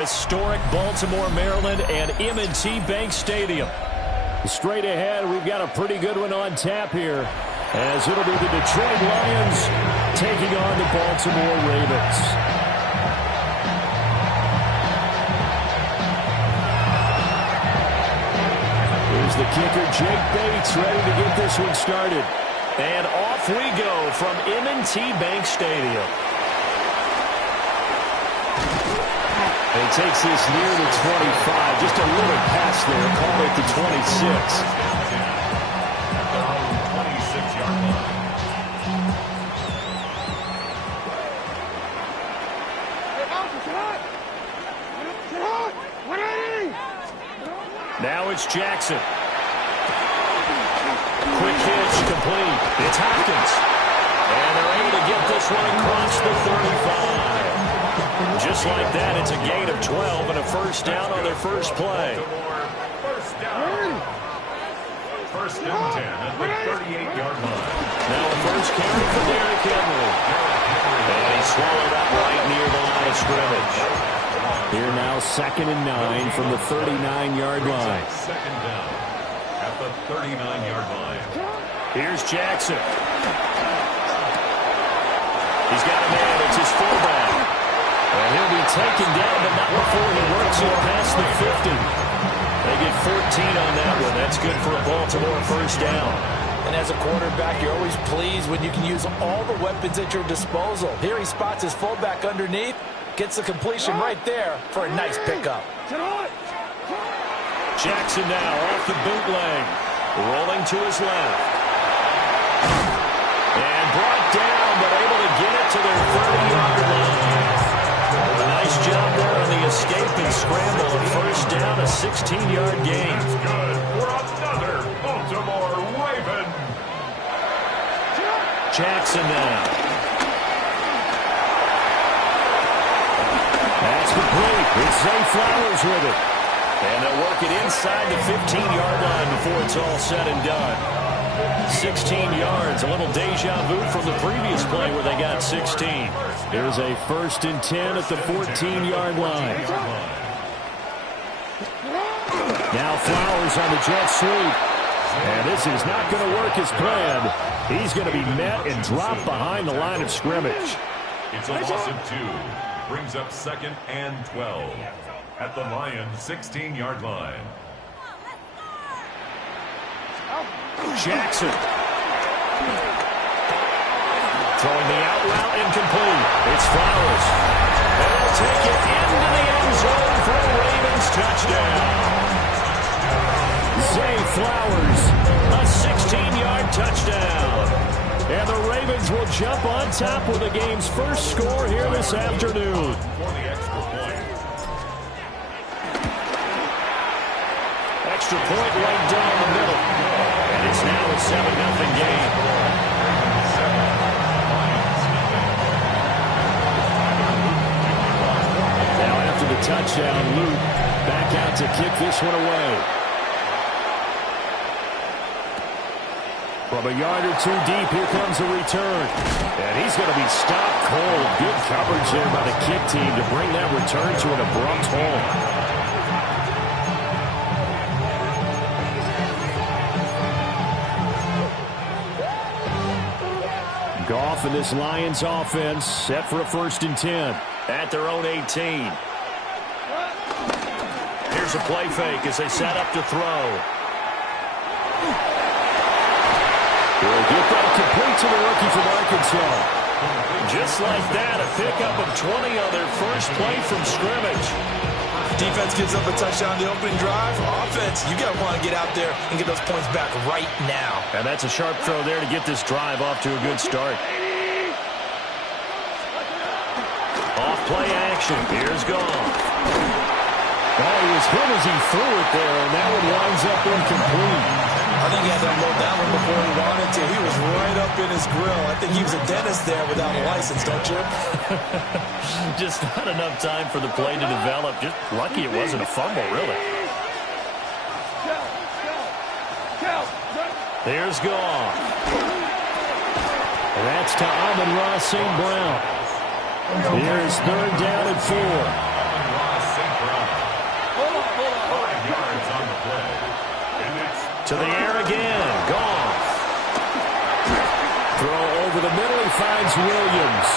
Historic Baltimore, Maryland, and M&T Bank Stadium. Straight ahead, we've got a pretty good one on tap here, as it'll be the Detroit Lions taking on the Baltimore Ravens. Here's the kicker, Jake Bates, ready to get this one started. And off we go from M&T Bank Stadium. And he takes this near the 25. Just a little pass there. Call it the 26. Now it's Jackson. Quick hitch complete. It's Hopkins. And they're able to get this one across the 35. Just like that, it's a gain of 12 and a first down on their first play. First and 10 at the 38-yard line. Now a first carry for Derrick Henry. And he swallowed up right near the line of scrimmage. Here now 2nd and 9 from the 39-yard line. Second down at the 39-yard line. Here's Jackson. He's got a man. It's his fullback. And he'll be taken down, but not before he works it past the 50. They get 14 on that one. That's good for a Baltimore first down. And as a quarterback, you're always pleased when you can use all the weapons at your disposal. Here he spots his fullback underneath, gets the completion right there for a nice pickup. Jackson now off the bootleg, rolling to his left. And brought down, but able to get it to their 30-yard line. A nice job there on the escape and scramble. And first down, a 16-yard gain. That's good for another Baltimore Raven. Jackson now. That's complete. It's Zay Flowers with it. And they'll work it inside the 15-yard line before it's all said and done. 16 yards, a little deja vu from the previous play where they got 16. Here's a 1st and 10 at the 14-yard line. Now Flowers on the jet sweep. And this is not going to work as planned. He's going to be met and dropped behind the line of scrimmage. It's a loss of 2. Brings up 2nd and 12 at the Lions' 16-yard line. Jackson. Throwing the out route incomplete. It's Flowers. And they'll take it into the end zone for a Ravens touchdown. Zay Flowers, a 16-yard touchdown. And the Ravens will jump on top with the game's first score here this afternoon. For the extra point. Extra point right down the middle. And it's now a 7-0 game. Now after the touchdown, Luke back out to kick this one away. From a yard or two deep, here comes a return. And he's going to be stopped cold. Good coverage there by the kick team to bring that return to an abrupt halt. Goff and this Lions offense set for a 1st and 10 at their own 18. Here's a play fake as they set up to throw. They'll get that complete to the rookie from Arkansas. Just like that, a pickup of 20 on their first play from scrimmage. Defense gives up a touchdown the opening drive. Offense, you got to want to get out there and get those points back right now. And that's a sharp throw there to get this drive off to a good start. Off play action. Here's Goff. Oh, he was hit as he threw it there, and that one winds up incomplete. I think he had to unload that one before he wanted to. He was right up in his grill. I think he was a dentist there without a license, don't you? Just not enough time for the play to develop. Just lucky it wasn't a fumble, really. There's Goff. That's to Amon-Ra St. Brown. Here's 3rd down and 4. is Williams.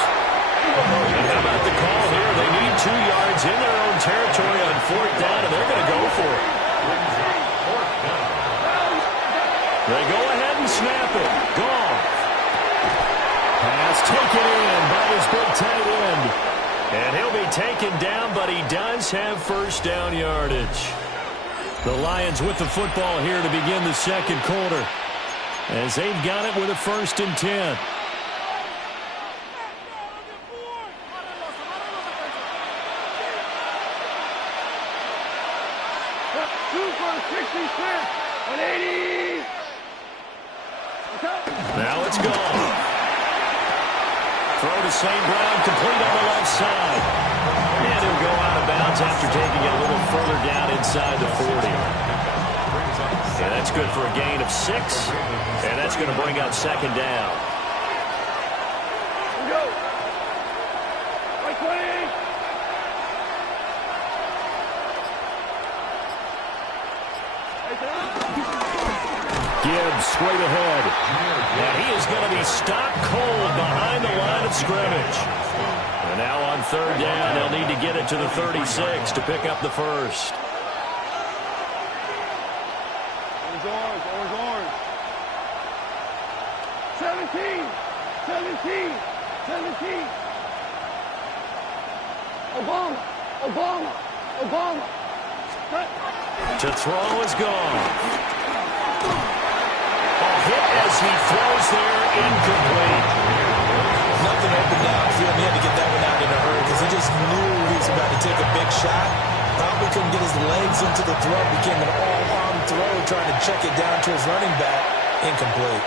And how about the call here? They need 2 yards in their own territory on 4th down, and they're going to go for it. They go ahead and snap it. Gone. Pass taken in by his big tight end. And he'll be taken down, but he does have first down yardage. The Lions with the football here to begin the second quarter, as they've got it with a 1st and 10. Now it's gone. Throw to St. Brown, complete on the left side. And he'll go out of bounds after taking it a little further down inside the 40. And that's good for a gain of 6. And that's going to bring up 2nd down. Gibbs straight ahead. And he is going to be stopped cold behind the line of scrimmage. And now on 3rd down, they'll need to get it to the 36 to pick up the first. Orange. 17. Obama. To throw is gone. A hit as he throws there, incomplete. Nothing open downfield. He had to get that one out in a hurry because he just knew he was about to take a big shot. Probably couldn't get his legs into the throw. Became an all-arm throw, trying to check it down to his running back. Incomplete.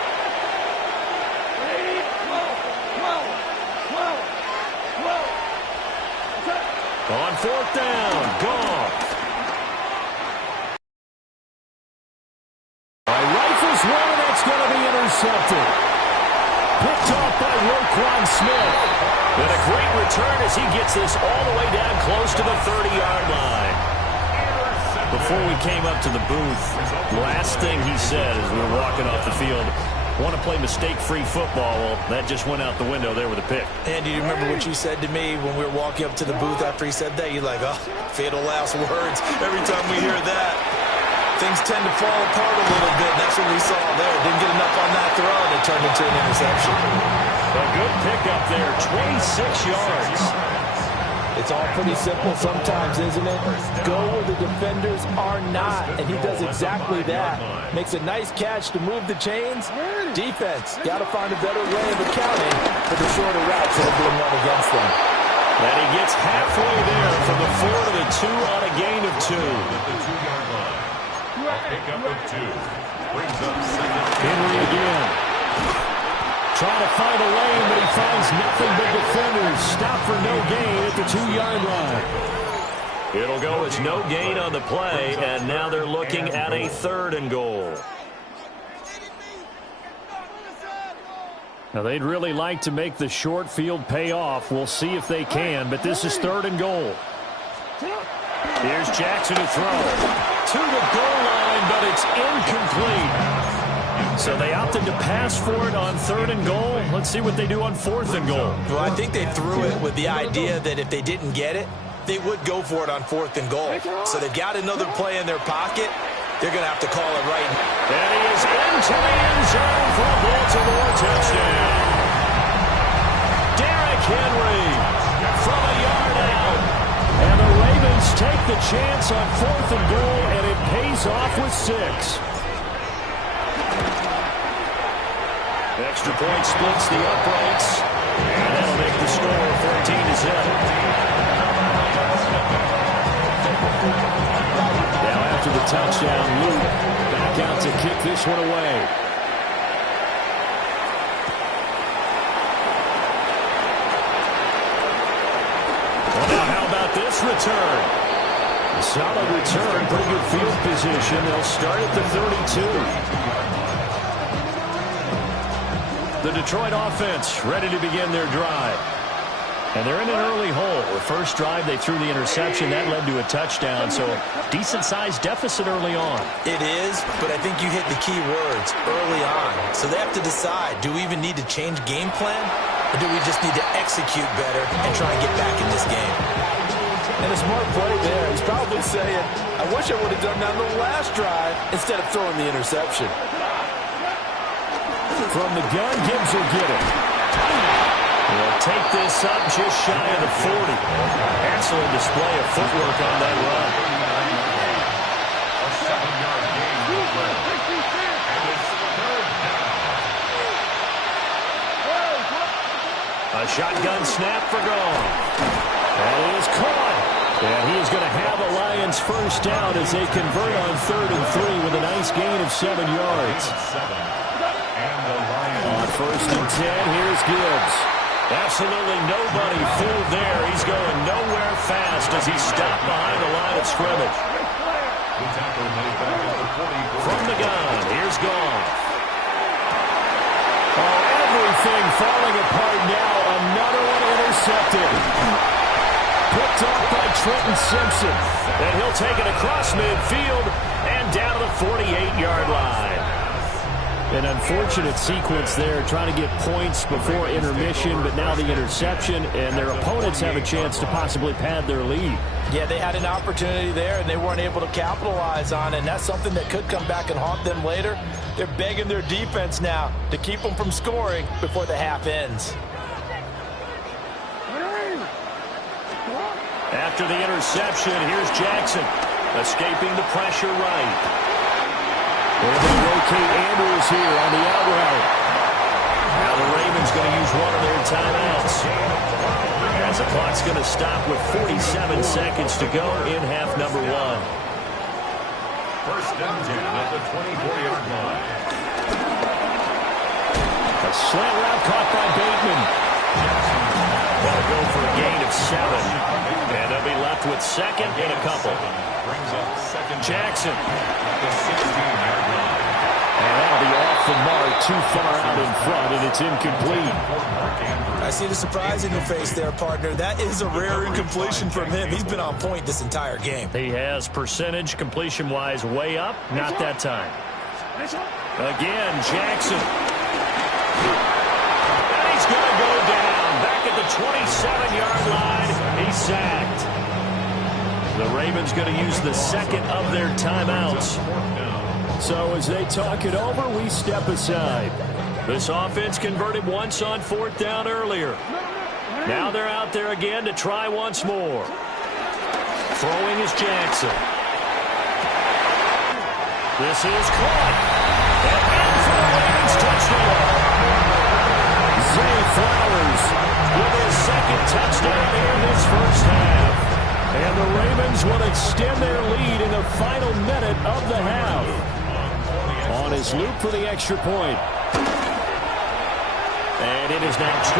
On 4th down, gone. Rifles one, and that's going to be intercepted. Picked off by Roquan Smith. And a great return as he gets this all the way down close to the 30-yard line. Before we came up to the booth, last thing he said as we were walking off the field, want to play mistake-free football. Well, that just went out the window there with a pick. And do you remember what you said to me when we were walking up to the booth after he said that? You're like, oh, fatal last words. Every time we hear that, things tend to fall apart a little bit. That's what we saw there. Didn't get enough on that throw, and it turned into an interception. A good pickup there, 26 yards. It's all pretty simple sometimes, isn't it? Go where the defenders are not, and he does exactly that. Makes a nice catch to move the chains. Defense, got to find a better way of accounting for the shorter routes that are being run against them. And he gets halfway there from the 4 to the 2 on a gain of 2. Pick up of 2. Brings up 2nd. Henry again. Trying to find a lane, but he finds nothing but defenders. Stop for no gain at the 2-yard line. It'll go as no gain on the play, and now they're looking at a 3rd and goal. Now, they'd really like to make the short field pay off. We'll see if they can, but this is 3rd and goal. Here's Jackson to throw. To the goal line, but it's incomplete. So they opted to pass for it on 3rd and goal. Let's see what they do on 4th and goal. Well, I think they threw it with the idea that if they didn't get it, they would go for it on 4th and goal. So they've got another play in their pocket. They're going to have to call it right. And he is into the end zone for a Baltimore touchdown. Derrick Henry from a yard out. And the Ravens take the chance on 4th and goal, and it pays off with 6. Extra point splits the uprights, and that'll make the score 14-0. Now after the touchdown, Luke back out to kick this one away. Well, now how about this return? A solid return, pretty good field position. They'll start at the 32. The Detroit offense ready to begin their drive. And they're in an early hole. The first drive, they threw the interception. That led to a touchdown, so decent-sized deficit early on. It is, but I think you hit the key words, early on. So they have to decide, do we even need to change game plan? Or do we just need to execute better and try and get back in this game? And a smart play there. He's probably saying, I wish I would have done that on the last drive instead of throwing the interception. From the gun, Gibbs will get it. He'll take this up just shy of the 40. Excellent display of footwork on that run. A 7-yard gain for the play. And it's third down. A shotgun snap for Gone. And it is caught. And he is going to have a Lions first down as they convert on 3rd and 3 with a nice gain of 7 yards. On 1st and 10, here's Gibbs. Absolutely nobody fooled there. He's going nowhere fast as he's stopped behind the line of scrimmage. From the gun, here's Gone. Oh, everything falling apart now. Another one intercepted. Picked off by Trenton Simpson. And he'll take it across midfield and down to the 48-yard line. An unfortunate sequence there, trying to get points before intermission, but now the interception, and their opponents have a chance to possibly pad their lead. Yeah, they had an opportunity there, and they weren't able to capitalize on it, and that's something that could come back and haunt them later. They're begging their defense now to keep them from scoring before the half ends. After the interception, here's Jackson, escaping the pressure right. They're going to rotate Andrews here on the out route. Now the Ravens going to use one of their timeouts. As the clock's going to stop with 47 seconds to go in half number 1. 1st and 10 at the 24-yard line. A slant route caught by Bateman. They'll go for a gain of 7. And they'll be left with 2nd and a couple. Brings up 2nd. Jackson. At the 16-yard line. And that'll be off the mark, too far out in front, and it's incomplete. I see the surprise in your face there, partner. That is a rare incompletion from him. He's been on point this entire game. He has percentage completion-wise way up. Not that time. Again, Jackson. And he's going to go down. Back at the 27-yard line. He's sacked. The Ravens going to use the 2nd of their timeouts. So as they talk it over, we step aside. This offense converted once on 4th down earlier. Now they're out there again to try once more. Throwing is Jackson. This is caught. And in for the Ravens touchdown. Zay Flowers with his 2nd touchdown here in this first half. And the Ravens will extend their lead in the final minute of the half. On his loop for the extra point. And it is now 21-0.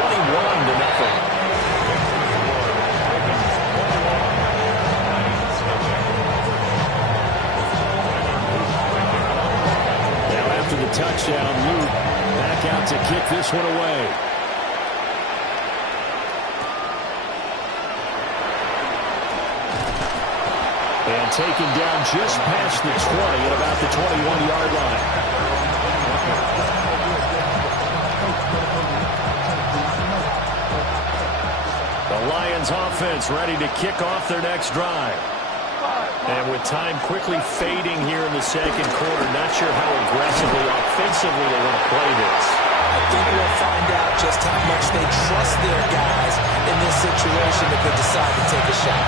Now after the touchdown, Luke back out to kick this one away. And taken down just past the 20 at about the 21-yard line. The Lions offense ready to kick off their next drive. And with time quickly fading here in the 2nd quarter, not sure how aggressively, offensively they want to play this. I think we'll find out just how much they trust their guys in this situation if they decide to take a shot.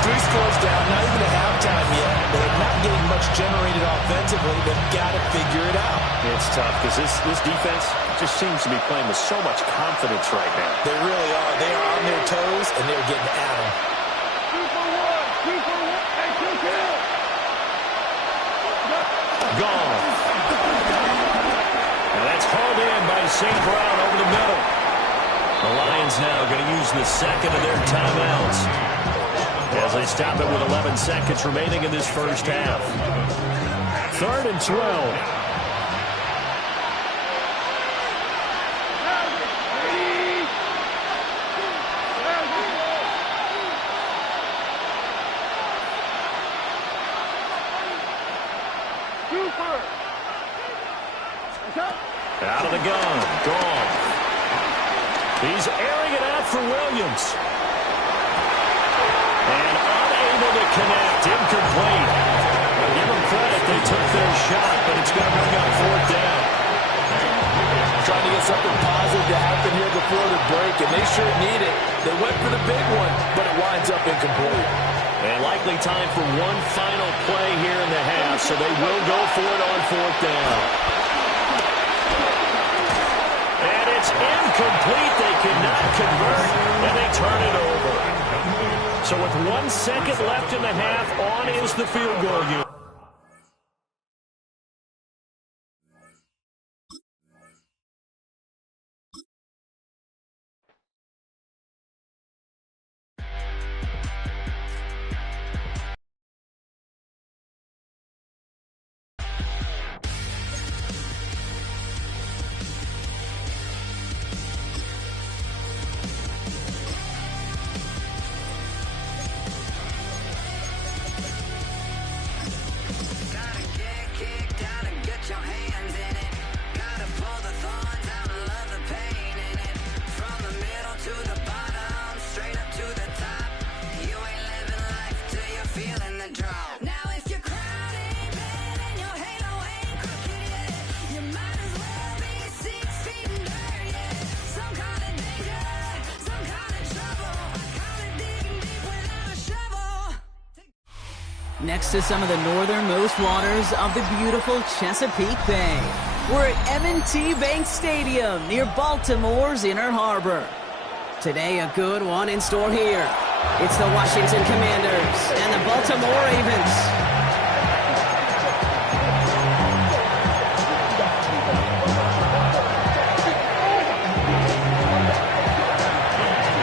3 scores down, not even at halftime yet. They're not getting much generated offensively. They've got to figure it out. It's tough because this defense just seems to be playing with so much confidence right now. They really are. They are on their toes, and they're getting at them. 2 for 1, and 2 kills. Gone. And that's hauled in by St. Brown over the middle. The Lions now going to use the 2nd of their timeouts as they stop it with 11 seconds remaining in this first half. 3rd and 12. Out of the gun. Gone. He's airing it out for Williams. And unable to connect. Incomplete. Well, give them credit. They took their shot, but it's going to bring up fourth down. Trying to get something positive to happen here before the break, and they sure need it. They went for the big one, but it winds up incomplete. And likely time for one final play here in the half, so they will go for it on fourth down. And it's incomplete. They cannot convert, and they turn it over. So with 1 second left in the half, on is the field goal unit. Next to some of the northernmost waters of the beautiful Chesapeake Bay, we're at M&T Bank Stadium near Baltimore's Inner Harbor. Today, a good one in store here. It's the Washington Commanders and the Baltimore Ravens.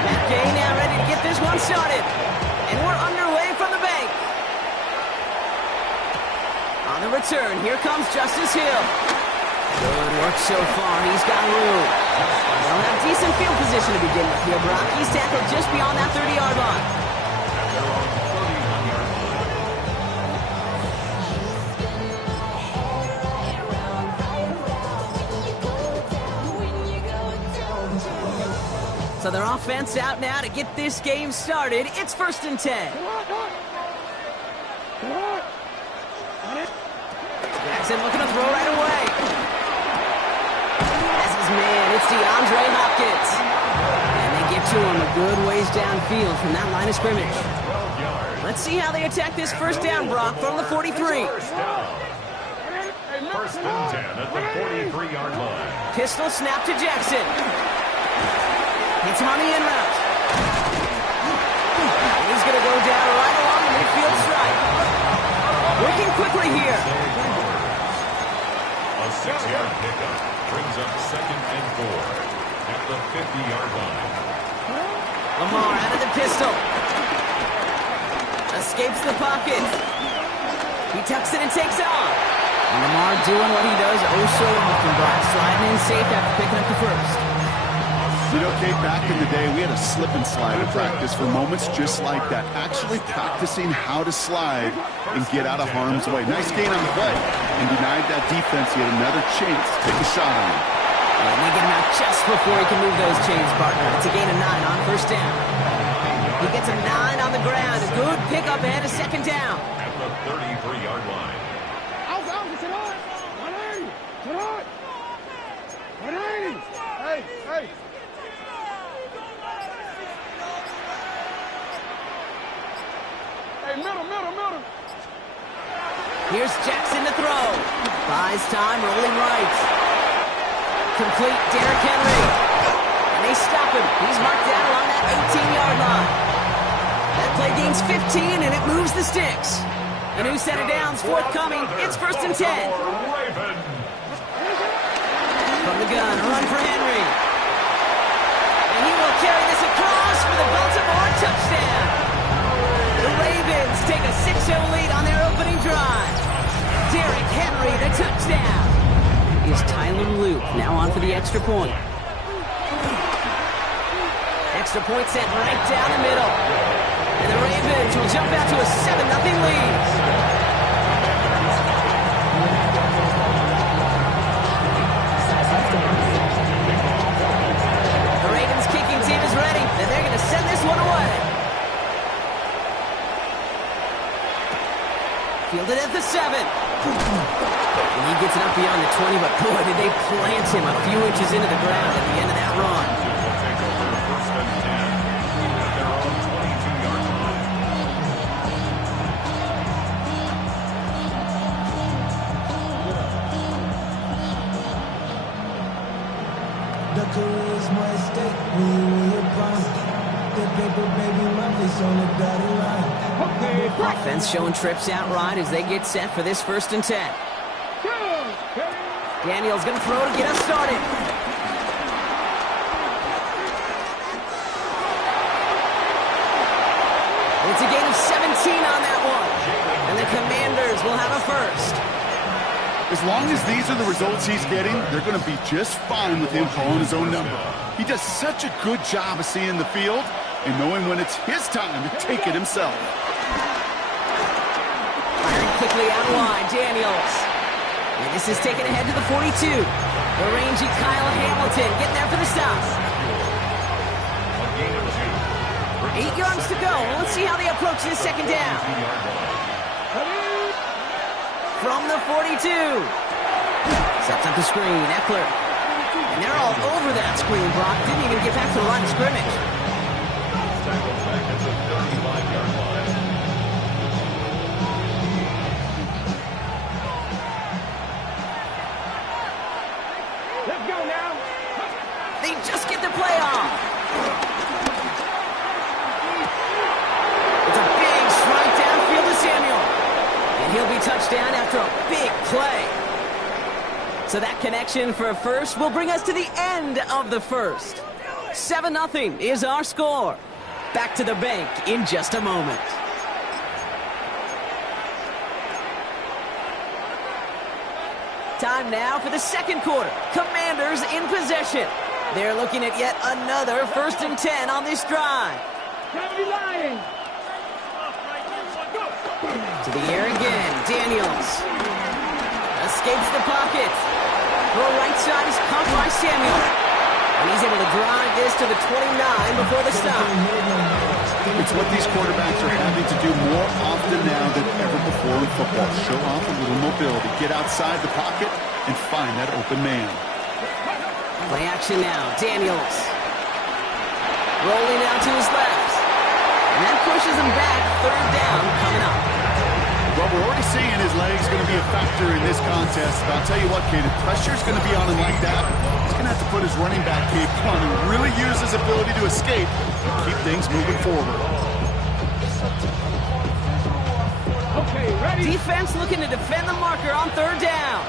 Matt Gay now ready to get this one started. And we're underway from the bank. On the return, here comes Justice Hill. Good work so far. He's got room. They'll have decent field position to begin with here, Brock. He's tackled just beyond that 30-yard line. So their offense out now to get this game started. It's 1st and 10. Jackson looking to throw right away. That's his man. It's DeAndre Hopkins. And they get to him a good ways downfield from that line of scrimmage. Let's see how they attack this first down, Brock, from the 43. First and 10 at the 43-yard line. Pistol snap to Jackson. Hits him on the in route. And he's going to go down right along the midfield stripe. Working quickly here. A 6-yard pickup brings up 2nd and 4 at the 50-yard line. Lamar out of the pistol. Escapes the pocket. He tucks it and takes off. And Lamar doing what he does oh so often, Brock, sliding in safe after picking up the first. You know, Kate, back in the day, we had a slip and slide in practice for moments just like that. Actually practicing how to slide and get out of harm's way. Nice gain on the play. And denied that defense. He had another chance to take a shot on him. And they get him out just before he can move those chains, partner. It's a gain of 9 on first down. He gets a 9 on the ground. A good pickup ahead of 2nd down. At the 33-yard line. Hey! Middle. Here's Jackson to throw. Buys time, rolling right. Complete, Derrick Henry. And they stop him. He's marked down along that 18-yard line. That play gains 15, and it moves the sticks. A new set of downs forthcoming. It's 1st and 10. From the gun, a run for Henry. And he will carry this across for the Baltimore touchdown. The Ravens take a 6-0 lead on their opening drive. Derrick Henry, the touchdown. Is Tyler Luke now on for the extra point. Extra point sent right down the middle. And the Ravens will jump out to a 7-0 lead. Fielded at the 7. And he gets it up beyond the 20, but boy, did they plant him a few inches into the ground at the end of that run. Will take over 1st and 10 at their own 22-yard line. The career's my stake when you were prime. The paper, baby, my face on the dotted line. Offense showing trips out right as they get set for this 1st and 10. Daniel's going to throw to get us started. It's a gain of 17 on that one. And the Commanders will have a first. As long as these are the results he's getting, they're going to be just fine with him calling his own number. He does such a good job of seeing the field and knowing when it's his time to take it himself. Firing quickly out line, Daniels. And this is taken ahead to the 42. The rangy Kyle Hamilton getting there for the stop. A gain of 2. 8 yards to go. Let's see how they approach this 2nd down. From the 42. Sets up the screen, Eckler. And they're all over that screen, Brock. Didn't even get back to the line of scrimmage. Tackle back at the 35-yard line. Let's go now. They just get the play off. It's a big strike downfield to Samuel. And he'll be touchdown after a big play. So that connection for a first will bring us to the end of the first. 7-0 is our score. Back to the bank in just a moment. Time now for the 2nd quarter. Commanders in possession. They're looking at yet another 1st and 10 on this drive. To the air again, Daniels. Escapes the pocket. Throw right side is caught by Samuel. And he's able to drive this to the 29 before the stop. It's what these quarterbacks are having to do more often now than ever before in football. Show off a little mobility. Get outside the pocket and find that open man. Play action now, Daniels. Rolling out to his left. And that pushes him back. 3rd down coming up. Well, we're already seeing his legs going to be a factor in this contest. But I'll tell you what, Kate, if pressure's going to be on him like that, he's going to have to put his running back cape on and really use his ability to escape and keep things moving forward. Okay, ready? Defense looking to defend the marker on 3rd down.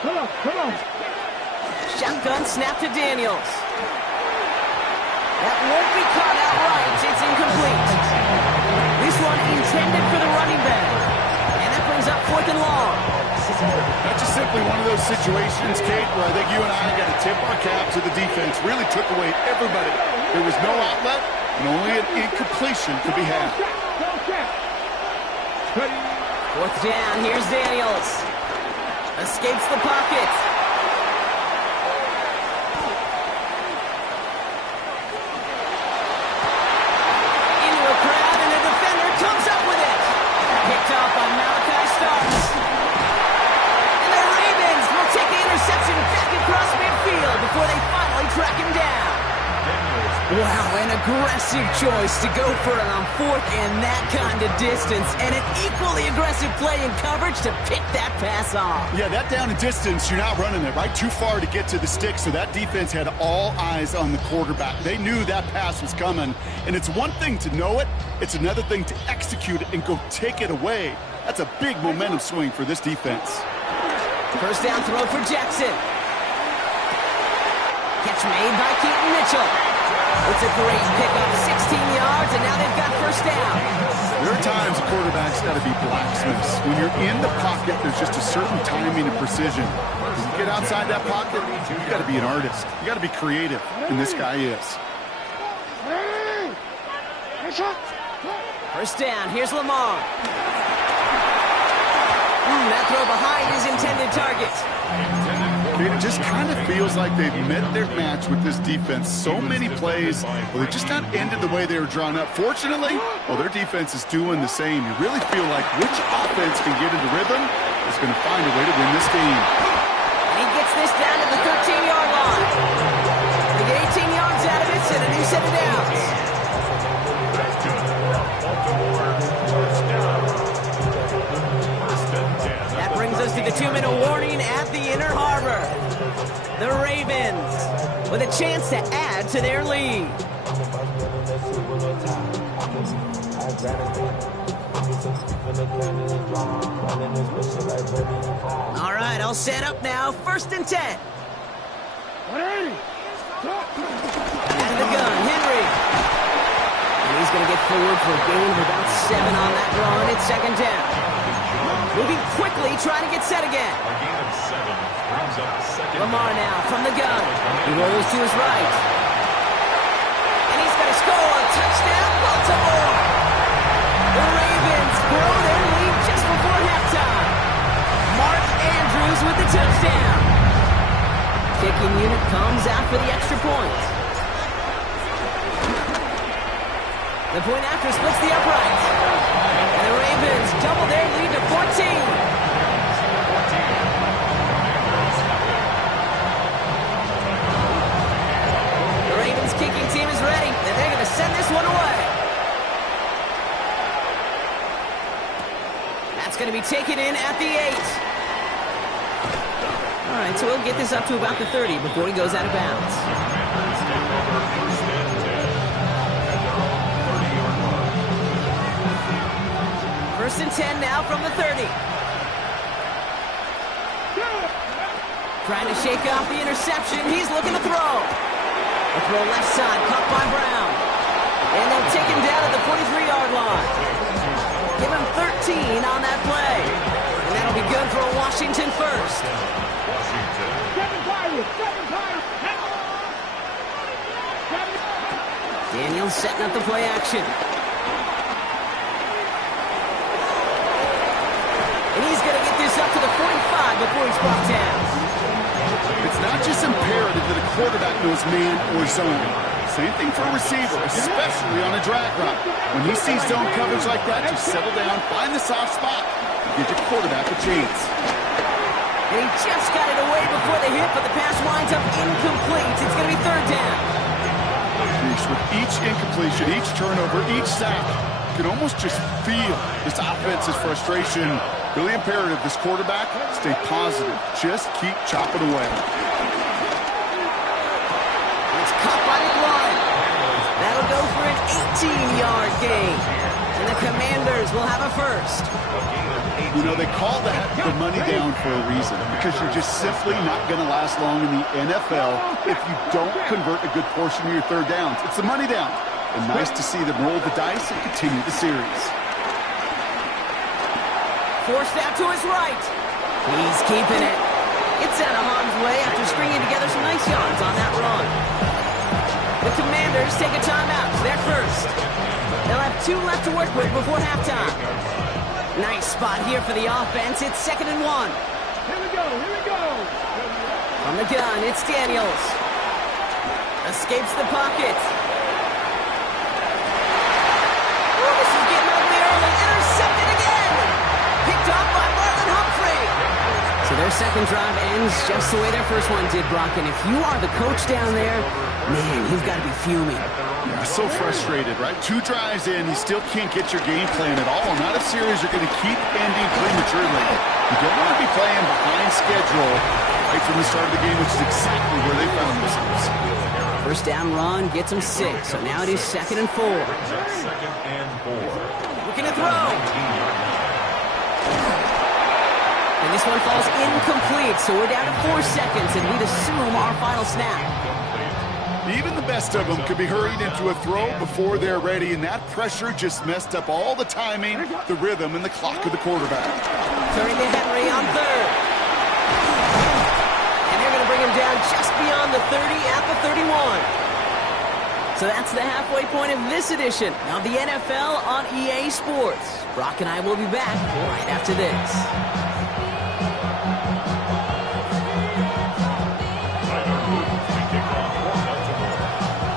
Come on. Shotgun snap to Daniels. That won't be caught outright. It's incomplete. This one intended for the running back. And that brings up 4th and long. That's just simply one of those situations, Kate, where I think you and I got to tip our cap to the defense. Really took away everybody. There was no outlet, and only an incompletion could be had. 4th down, here's Daniels. Escapes the pocket. Into a crowd, and the defender comes up with it. Picked off by Malachi Starks. And the Ravens will take the interception back across midfield before they finally track him down. Wow, an aggressive choice to go for it on 4th and that kind of distance, and an equally aggressive play in coverage to pick that pass off. Yeah, that down and distance, you're not running it, right? Too far to get to the stick, so that defense had all eyes on the quarterback. They knew that pass was coming, and it's one thing to know it, it's another thing to execute it and go take it away. That's a big momentum swing for this defense. 1st down throw for Jackson. Catch made by Keaton Mitchell. It's a great pickup, 16 yards, and now they've got 1st down. There are times a quarterback's got to be blacksmiths. When you're in the pocket, there's just a certain timing and precision. When you get outside that pocket, you got to be an artist. You got to be creative, and this guy is. 1st down, here's Lamar. That throw behind his intended target. It just kind of feels like they've met their match with this defense. So many plays, well, they've just not ended the way they were drawn up. Fortunately, well, their defense is doing the same. You really feel like which offense can get into rhythm is going to find a way to win this game. And he gets this down to the 13-yard line. They get 18 yards out of it and a new set of downs. That brings us to the 2-minute warning at the Inner Harbor. The Ravens with a chance to add to their lead. All right, I'll set up now. 1st and 10. Out of the gun, Henry. And he's going to get forward for a gain of about 7 on that run. It's 2nd down. Moving quickly, trying to get set again. Lamar now from the gun. He rolls to his right. And he's going to score. Touchdown, Baltimore. The Ravens grow their lead just before halftime. Mark Andrews with the touchdown. Kicking unit comes out for the extra point. The point after splits the upright. And the Ravens double their lead to 14. The Ravens kicking team is ready, and they're going to send this one away. That's going to be taken in at the 8. All right, so we'll get this up to about the 30 before he goes out of bounds. First and 10 now from the 30. Trying to shake off the interception. He's looking to throw. A throw left side, caught by Brown. And they'll take him down at the 43-yard line. Give him 13 on that play. And that'll be good for a Washington first. Daniels setting up the play action. And he's going to get this up to the 45 before he's brought down. It's not just imperative that a quarterback knows man or zone. Same thing for a receiver, especially on a drag route. When he sees zone coverage like that, just settle down, find the soft spot, and give your quarterback a chance. And he just got it away before the hit, but the pass winds up incomplete. It's going to be 3rd down. With each incompletion, each turnover, each sack, you can almost just feel this offense's frustration. Really imperative, this quarterback, stay positive. Just keep chopping away. It's caught by the line. That'll go for an 18-yard gain. And the Commanders will have a first. You know, they call that the money down for a reason, because you're just simply not going to last long in the NFL if you don't convert a good portion of your 3rd downs. It's the money down. And nice to see them roll the dice and continue the series. Forced out to his right. He's keeping it. It's out of harm's way after stringing together some nice yards on that run. The Commanders take a timeout. They're first. They'll have 2 left to work with before halftime. Nice spot here for the offense. It's 2nd and 1. Here we go. From the gun, it's Daniels. Escapes the pocket. Oh, this is getting ugly early. Intercepted again. Picked off by Marlon Humphrey. So their second drive ends just the way their first one did, Brock. And if you are the coach down there, man, you've got to be fuming. Yeah, so frustrated, right? 2 drives in, you still can't get your game plan at all. Not a series you're going to keep ending prematurely. You don't want to be playing behind schedule right from the start of the game, which is exactly where they found themselves. First down run gets them 6, so now it is 2nd and 4. 2nd and 4. Looking to throw. And this one falls incomplete, so we're down to 4 seconds, and we'd assume our final snap. Even the best of them could be hurried into a throw before they're ready, and that pressure just messed up all the timing, the rhythm, and the clock of the quarterback. Turning to Henry on 3rd. And they're going to bring him down just beyond the 30 at the 31. So that's the halfway point of this edition of the NFL on EA Sports. Brock and I will be back right after this.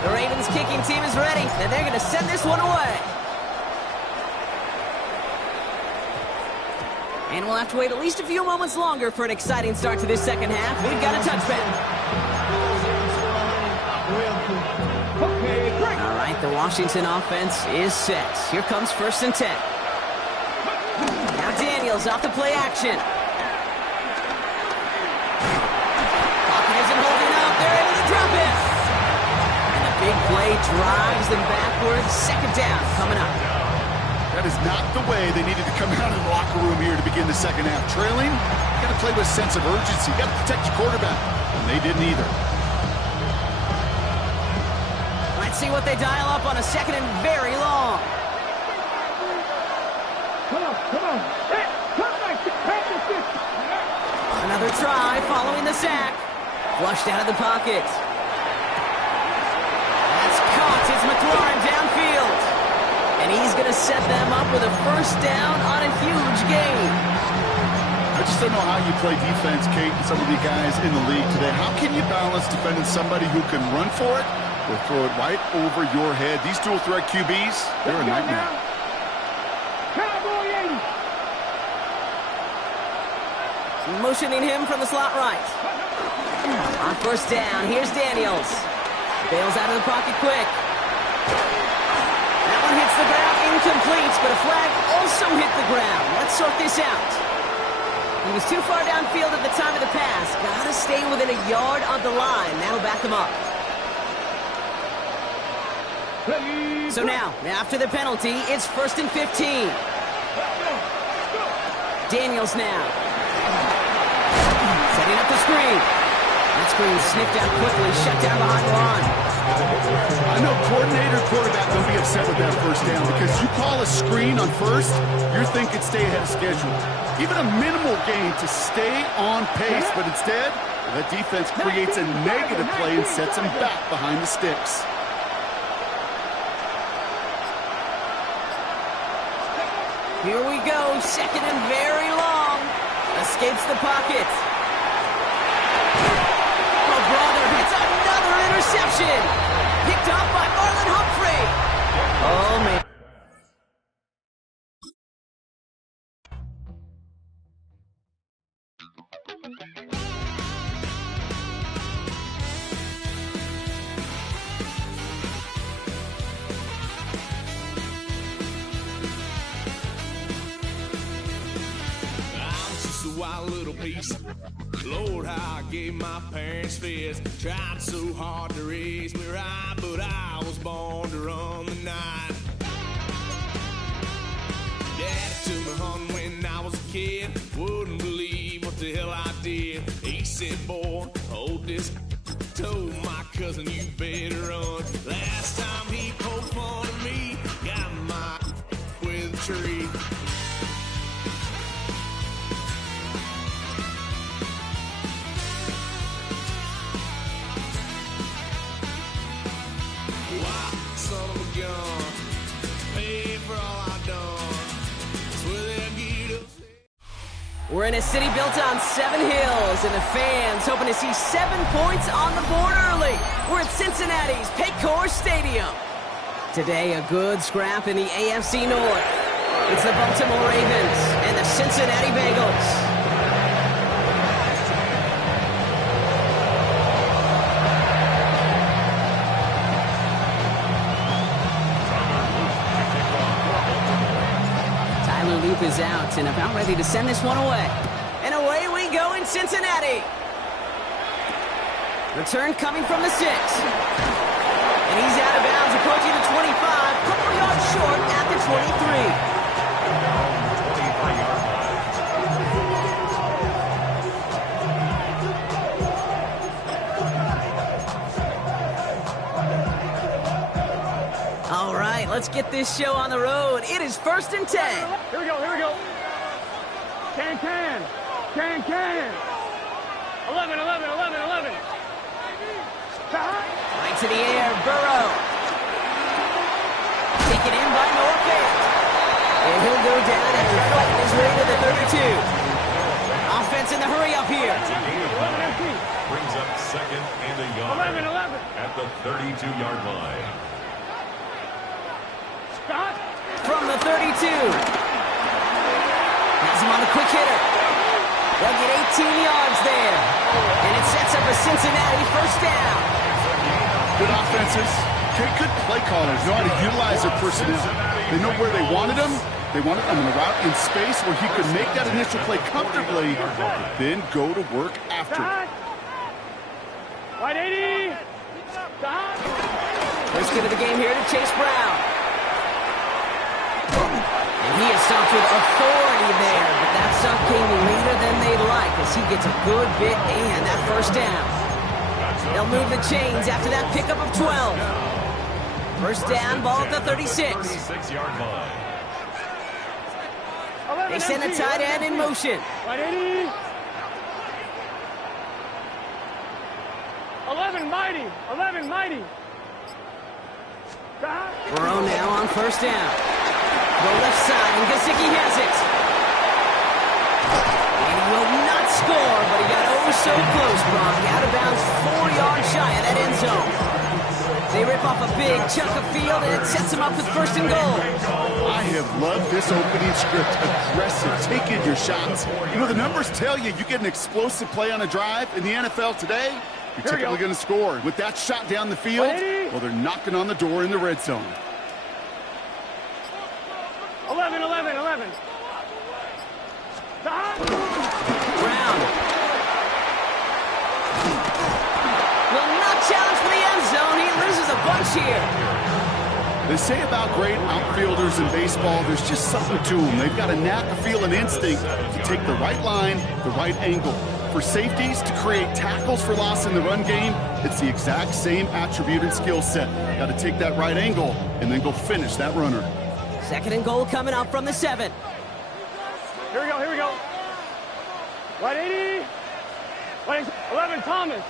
The Ravens kicking team is ready, and they're going to send this one away. And we'll have to wait at least a few moments longer for an exciting start to this second half. We've got a touchdown. All right, the Washington offense is set. Here comes 1st and 10. Now Daniels off the play action. Pocket isn't holding up. They're able to drop it. And the big play drives them backwards. Second down coming up. That is not the way they needed to come out of the locker room here to begin the second half. Trailing, you got to play with a sense of urgency. You got to protect your quarterback. And they didn't either. Let's see what they dial up on a 2nd and very long. Come on. Hey, come back. Practice this. Another try following the sack. Flushed out of the pocket. That's caught. It's McLaurin downfield. And he's going to set them up with a 1st down on a huge gain. I just don't know how you play defense, Kate, and some of the guys in the league today. How can you balance defending somebody who can run for it or throw it right over your head? These dual threat QBs, they're a nightmare. Cowboy 80. Motioning him from the slot right. On 1st down, here's Daniels. Bails out of the pocket quick. That one hits the ground, incomplete, but a flag also hit the ground. Let's sort this out. He was too far downfield at the time of the pass. Gotta stay within a yard of the line. That'll back him up. So now, after the penalty, it's 1st and 15. Daniels now. Setting up the screen. That screen sniffed out quickly, shut down behind the line. I know coordinator, quarterback don't be upset with that 1st down because you call a screen on 1st, you're thinking stay ahead of schedule. Even a minimal gain to stay on pace, but instead, that defense creates a negative play and sets them back behind the sticks. Here we go, 2nd and very long. Escapes the pocket. Oh, brother, it's another interception. Picked off by Marlon Humphrey. Oh, man. Wild little piece. Lord, how I gave my parents fist. Tried so hard to raise me right, but I was born to run the night. Daddy took me hunting when I was a kid. Wouldn't believe what the hell I did. He said, boy, hold this. Told my cousin, you better run. Last time he poked fun at me, got my with a tree. We're in a city built on 7 hills, and the fans hoping to see 7 points on the board early. We're at Cincinnati's Paycor Stadium. Today, a good scrap in the AFC North. It's the Baltimore Ravens and the Cincinnati Bengals. Loop is out and about ready to send this one away. And away we go in Cincinnati. Return coming from the 6. And he's out of bounds, approaching the 25, couple yards short at the 23. All right, let's get this show on the road. It is 1st and 10. Here we go. Can. 11. Right to the air, Burrow. Taken in by Noah Fant. And he'll go down after fighting his way to the 32. Offense in the hurry here. It's a gain of 9. Brings up second and a yard. 11. At the 32-yard line. Stop. From the 32. Has him on the quick hitter. They'll get 18 yards there. And it sets up a Cincinnati first down. Good offenses. Okay, good play callers. Know how to utilize their personnel. They know where they wanted them. They wanted them in a route in space where he could make that initial play comfortably, then go to work after. White 80. Stop. First hit of the game here to Chase Brown. And he is stumped with authority there, but that stump came later than they'd like as he gets a good bit and that first down. They'll move the chains after that pickup of 12. First down, ball at the 36. 36-yard line. They send a tight end in motion. White 80. 11 mighty. 11 mighty. Stop. Burrow now on first down. The left side, and Gesicki has it. And he will not score, but he got oh so close, Brock. Out of bounds 4 yards shy of that end zone. They rip off a big chunk of field, and it sets them up with first and goal. I have loved this opening script. Aggressive, taking your shots. You know, the numbers tell you get an explosive play on a drive in the NFL today, you're typically going to score. With that shot down the field, well, they're knocking on the door in the red zone. 11. Stop. Brown will not challenge for the end zone. He loses a bunch here. They say about great outfielders in baseball, there's just something to them. They've got a knack, a feel, an instinct to take the right line, the right angle. For safeties, to create tackles for loss in the run game, it's the exact same attribute and skill set. Got to take that right angle and then go finish that runner. Second and goal coming up from the 7. Here we go. White 80. 11 Thomas.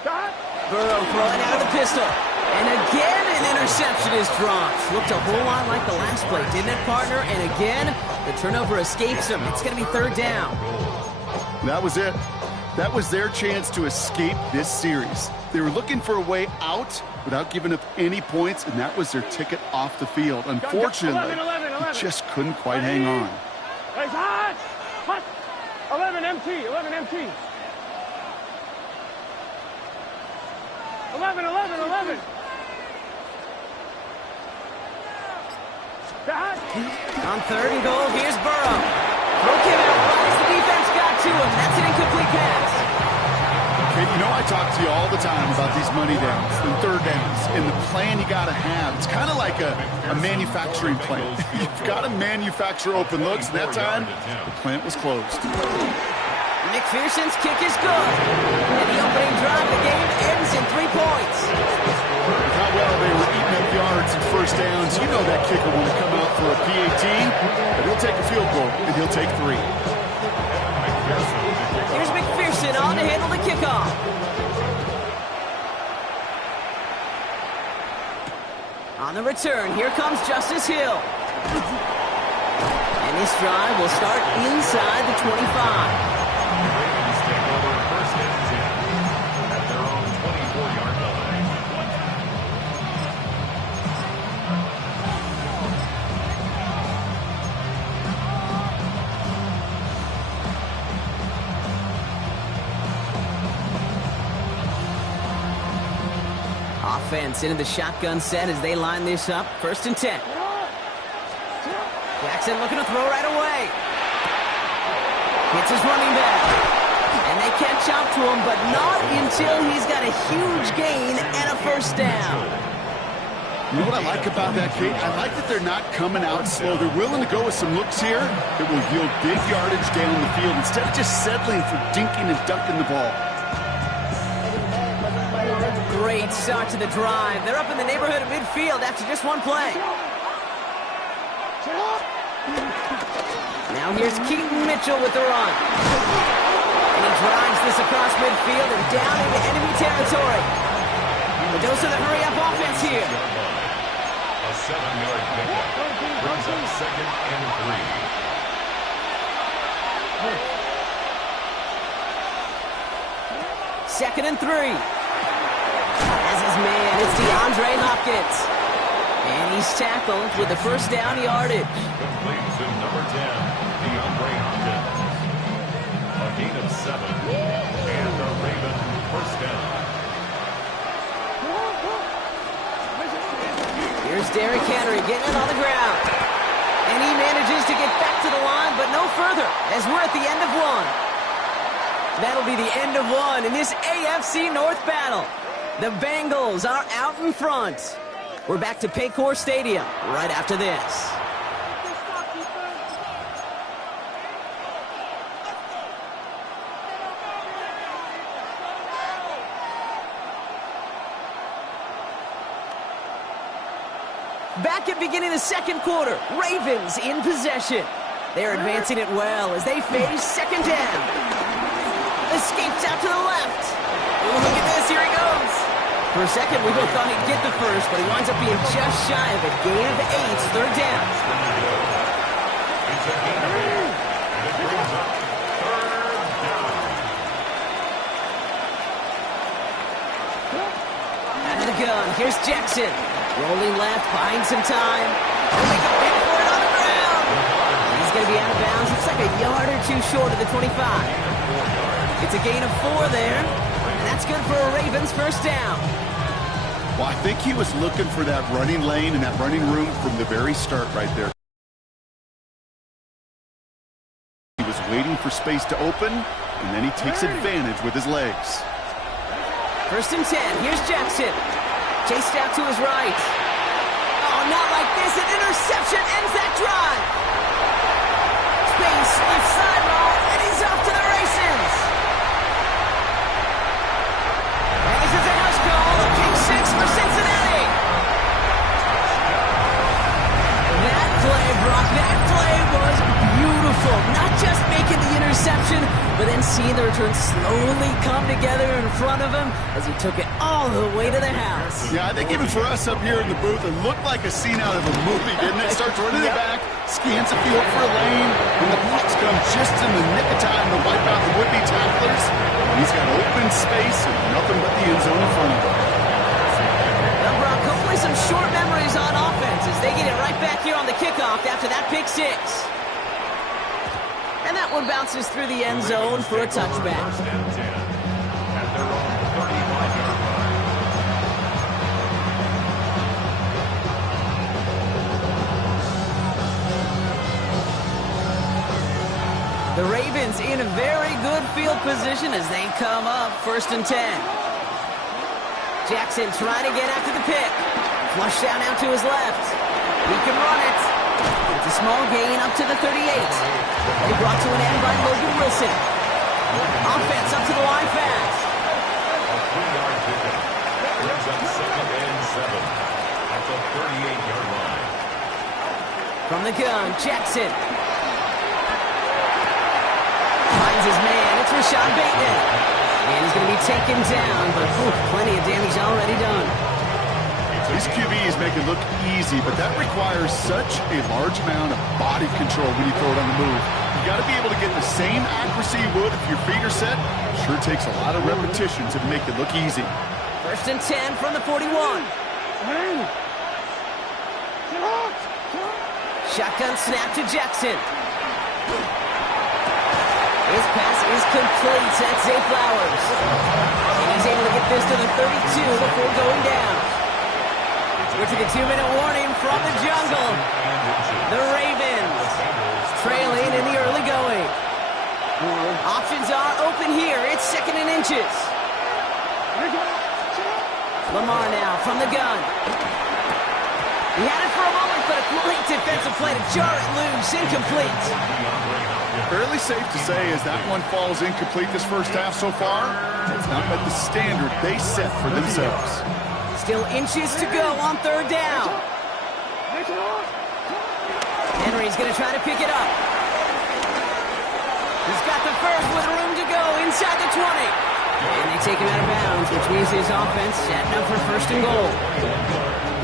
Stop. Burrow throwing out of the pistol. And again, an interception is dropped. Looked a whole lot like the last play, didn't it, partner? And again, the turnover escapes him. It's going to be third down. That was it. That was their chance to escape this series. They were looking for a way out without giving up any points, and that was their ticket off the field. Unfortunately, 11. he just couldn't quite hang on. It's hot. 11 MT. 11. On third and goal, here's Burrow. Throw came out right as the defense got to him. That's an incomplete pass. Okay, you know I talk to you all the time about these money downs and third downs and the plan you got to have. It's kind of like a manufacturing plant. You've got to manufacture open looks, and that time, the plant was closed. McPherson's kick is good. And the opening drive of the game ends in 3 points. How well they were eating up yards and first downs. You know that kicker will come out for a PAT, but he'll take a field goal, and he'll take 3. Here's McPherson on to handle the kickoff. On the return, here comes Justice Hill. And this drive will start inside the 25. Ravens take over first and 10 at their own 24-yard line. Offense into the shotgun set as they line this up. First and 10. Jackson looking to throw right away. Hits his running back. And they catch up to him, but not until he's got a huge gain and a first down. You know what I like about that, Kate? I like that they're not coming out slow. They're willing to go with some looks here that will yield big yardage down the field instead of just settling for dinking and dunking the ball. Great start to the drive. They're up in the neighborhood of midfield after just one play. Now here's Keaton Mitchell with the run. And he drives this across midfield and down into enemy territory. The dose of the hurry-up offense here. A 7-yard pickup brings up second and 3. 2nd and 3. As his man, it's DeAndre Hopkins. And he's tackled with the first down yardage. Complete to number 10, DeAndre Hopkins. A gain of 7. And the Ravens first down. Here's Derrick Henry getting it on the ground. And he manages to get back to the line, but no further, as we're at the end of one. That'll be the end of one in this AFC North battle. The Bengals are out in front. We're back to Paycor Stadium right after this. Back at beginning of the second quarter, Ravens in possession. They're advancing it well as they face second down. Escapes out to the left. Ooh, look at this, here he goes. For a second, we both thought he'd get the first, but he winds up being just shy of a gain of 8, third down. It's a gain of 8, and it brings up third down. Out of the gun, here's Jackson. Rolling left, buying some time. He'll make a big for it on the ground. He's going to be out of bounds. Looks like a yard or two short of the 25. It's a gain of 4 there. And that's good for a Ravens first down. Well, I think he was looking for that running lane and that running room from the very start right there. He was waiting for space to open, and then he takes advantage with his legs. 1st and 10. Here's Jackson. Chased out to his right. Oh, not like this. An interception ends that drive. Space, left sideline, and he's off to the races. And this is a house call. Kick 6 for Cincinnati. That play, Brock, that play was beautiful. Not just making the interception, but then seeing the return slowly come together in front of him as he took it all the way to the house. Yeah, I think even for us up here in the booth, it looked like a scene out of a movie, didn't it? Starts running it back, scans the field for a lane, and the blocks come just in the nick of time to wipe out the would-be tacklers. And he's got open space and nothing but the end zone in front of him. Now, Brock, hopefully some short memories on offense as they get it right back here on the kickoff after that pick 6. And that one bounces through the end zone for a touchback. First and 10 at their own 35-yard line. The Ravens in a very good field position as they come up 1st and 10. Jackson trying to get after the pick. Flush down out to his left. He can run it. It's a small gain up to the 38. They brought to an end by Logan Wilson. Offense up to the line fast. A 3-yard pickup brings up 2nd and 7 at the 38-yard line. From the gun, Jackson. Finds his man. It's Rashad Bateman. And he's going to be taken down, but plenty of damage already done. These QBs make it look easy, but that requires such a large amount of body control when you throw it on the move. You got to be able to get the same accuracy you would if your feet are set. Sure takes a lot of repetitions to make it look easy. 1st and 10 from the 41. Shotgun snap to Jackson. His pass is complete. That's Zay Flowers. And he's able to get this to the 32 before going down. We're to the 2-minute warning from the jungle. The Ravens trailing in the early going. Options are open here. It's 2nd and inches. Lamar now from the gun. He had it for a moment, but a great defensive play to jar it loose. Incomplete. Fairly safe to say as that one falls incomplete this first half so far, it's not met the standard they set for themselves. Still inches to go on 3rd down. Henry's going to try to pick it up. He's got the first with room to go inside the 20. And they take him out of bounds, which means his offense setting up for 1st and goal.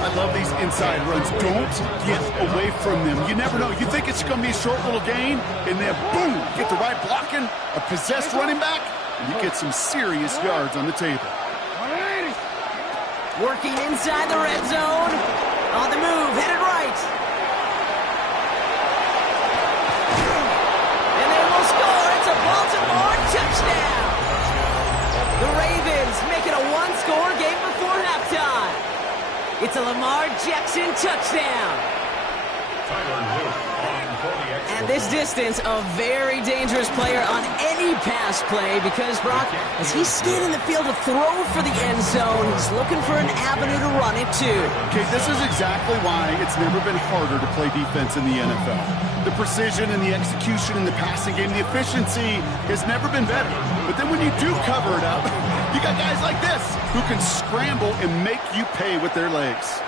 I love these inside runs. Don't get away from them. You never know. You think it's going to be a short little gain, and then boom, get the right blocking, a possessed running back, and you get some serious yards on the table. Working inside the red zone. On the move, headed right. And they will score. It's a Baltimore touchdown. The Ravens make it a one-score game before halftime. It's a Lamar Jackson touchdown. At this distance, a very dangerous player on any pass play because, Brock, as he's scanning the field to throw for the end zone, he's looking for an avenue to run it too. Okay, this is exactly why it's never been harder to play defense in the NFL. The precision and the execution in the passing game, the efficiency has never been better. But then when you do cover it up, you got guys like this who can scramble and make you pay with their legs.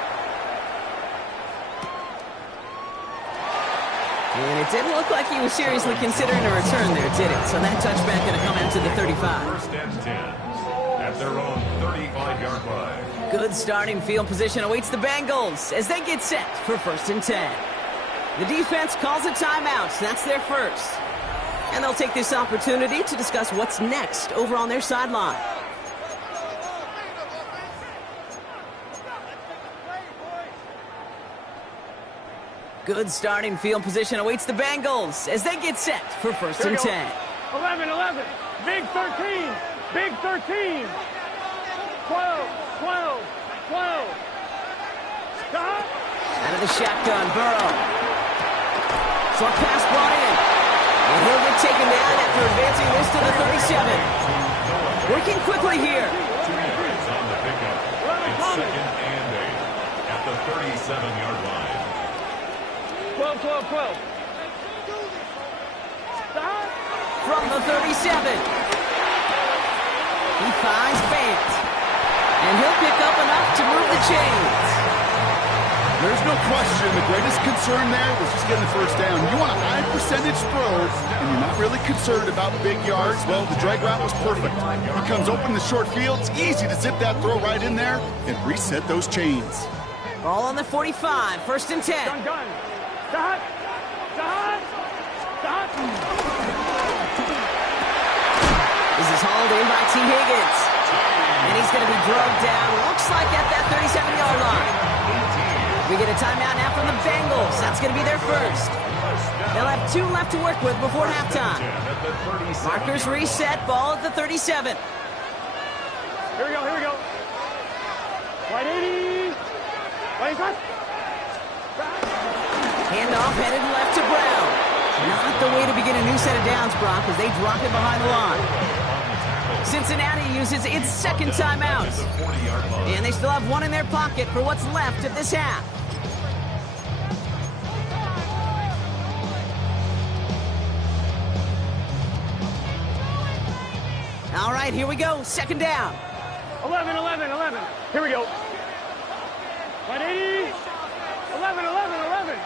And it didn't look like he was seriously considering a return there, did it? So that touchback going to come out to the 35. First and 10 at their own 35-yard line. Good starting field position awaits the Bengals as they get set for first and 10. The defense calls a timeout. That's their first. And they'll take this opportunity to discuss what's next over on their sideline. Good starting field position awaits the Bengals as they get set for first and 10. 11, 11, big 13, big 13, 12, 12, 12. Stop. Out of the shotgun, Burrow. Short pass brought in. And he'll get taken down after advancing this to the 37. Working quickly here. 2 yards on the pickup. It's second and 8 at the 37-yard line. 12, 12, 12. Stop. From the 37. He finds Fant. And he'll pick up enough to move the chains. There's no question the greatest concern there was just getting the first down. You want a high percentage throw, and you're not really concerned about big yards. Well, the drag route was perfect. He comes open in the short field. It's easy to zip that throw right in there and reset those chains. Ball on the 45, first and 10. Gun, gun. Stop. Stop. Stop. This is hauled in by T. Higgins. And he's going to be drugged down, looks like at that 37-yard line. We get a timeout now from the Bengals. That's going to be their first. They'll have 2 left to work with before halftime. Markers reset, ball at the 37. Here we go, here we go. Wide 80. Wide cut. Handoff headed left to Brown. Not the way to begin a new set of downs, Brock, as they drop it behind the line. Cincinnati uses its second timeout. And they still have 1 in their pocket for what's left of this half. All right, here we go. Second down. 11, 11, 11. Here we go. Wide 80. 11, 11, 11.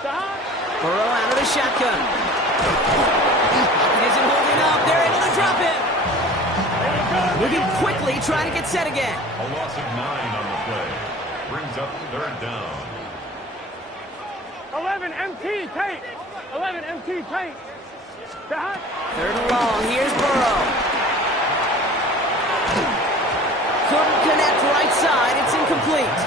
Stop. Burrow out of the shotgun. It isn't holding up. They're able to drop it. Moving quickly, trying to get set again. A loss of 9 on the play. Brings up third down. 11, MT, tape. 11, MT, tape. Stop. Third and long. Here's Burrow. Couldn't connect right side. It's incomplete.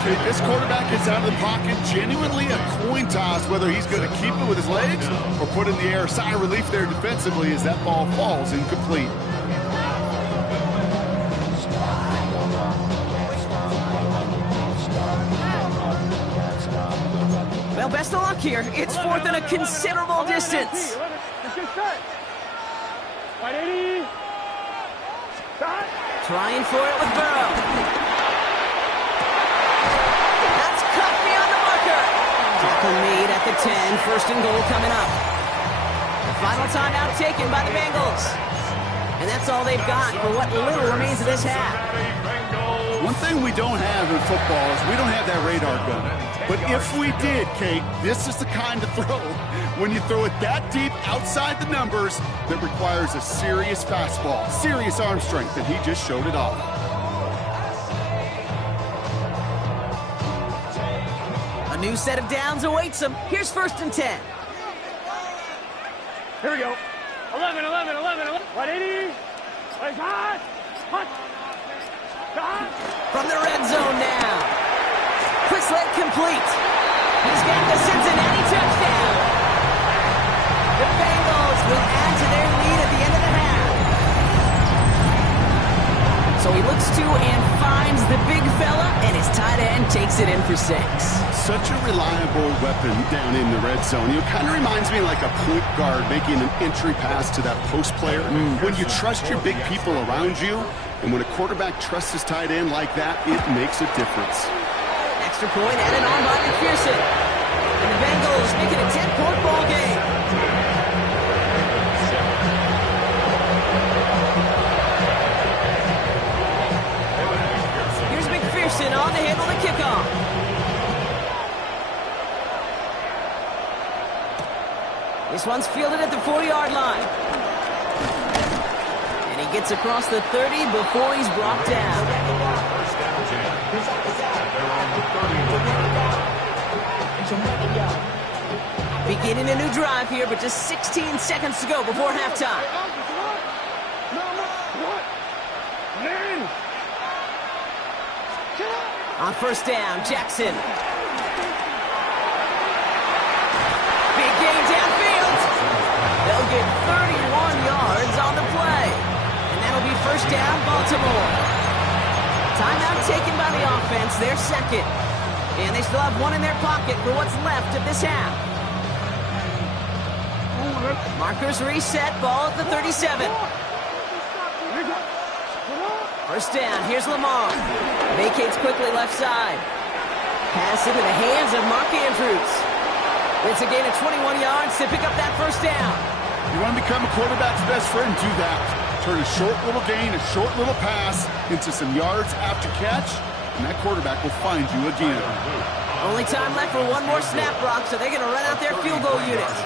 Okay, this quarterback gets out of the pocket, genuinely a coin toss whether he's going to keep it with his legs or put in the air. Sigh of relief there defensively as that ball falls incomplete. Well, best of luck here. It's fourth and a considerable distance. Wide 80. Stop. Trying for it with Burrow. That's cut beyond the marker. Tackle made at the 10. First and goal coming up. The final timeout taken by the Bengals. And that's all they've got for what little remains of this half. One thing we don't have in football is we don't have that radar gun. But if we did, Kate, this is the kind of throw, when you throw it that deep outside the numbers, that requires a serious fastball, serious arm strength, and he just showed it off. new set of downs awaits them. Here's 1st and 10. Here we go. 11, 11, 11, 11. 180. Place hot. Hot. Hot. From the red zone now. Quick sled complete. He's got the Cincinnati touchdown. The Bengals will add to their lead at the end of the half. So he looks to and finds the big fella, and his tight end takes it in for 6. Such a reliable weapon down in the red zone. It kind of reminds me like a point guard making an entry pass to that post player. When you trust your big people around you, and when a quarterback trusts his tight end like that, it makes a difference. Extra point added on by McPherson. And the Bengals make it a 10-point ball game. Here's McPherson on to handle the kickoff. This one's fielded at the 40-yard line. And he gets across the 30 before he's brought down. Beginning a new drive here, but just 16 seconds to go before halftime. On 1st down, Jackson. Big gain downfield. They'll get 31 yards on the play. And that'll be 1st down, Baltimore. Timeout taken by the offense, their 2nd. And they still have 1 in their pocket for what's left of this half. Markers reset, ball at the 37. 1st down, here's Lamar. Vacates quickly left side. Pass into the hands of Mark Andrews. It's a gain of 21 yards to pick up that 1st down. You want to become a quarterback's best friend, do that. Turn a short little gain, a short little pass into some yards after catch, and that quarterback will find you again. Only time left for one more snap, Brock, so they're going to run out their field goal unit.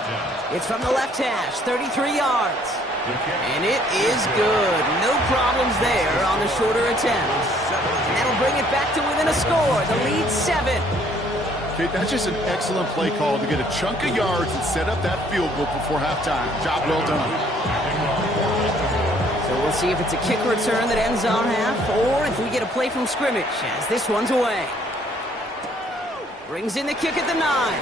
It's from the left hash, 33 yards. And it is good. No problems there on the shorter attempt. And that'll bring it back to within a score. The lead 7. Okay, that's just an excellent play call to get a chunk of yards and set up that field goal before halftime. Job well done. So we'll see if it's a kick return that ends our half, or if we get a play from scrimmage, as this one's away. Brings in the kick at the 9.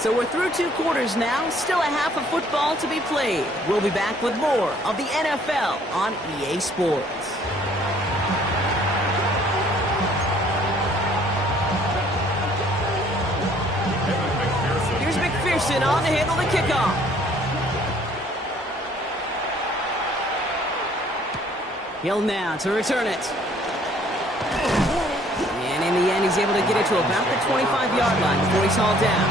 So we're through 2 quarters now, still a half of football to be played. We'll be back with more of the NFL on EA Sports. Here's McPherson on to handle the kickoff. Hill now to return it. And in the end, he's able to get it to about the 25-yard line before he's hauled down.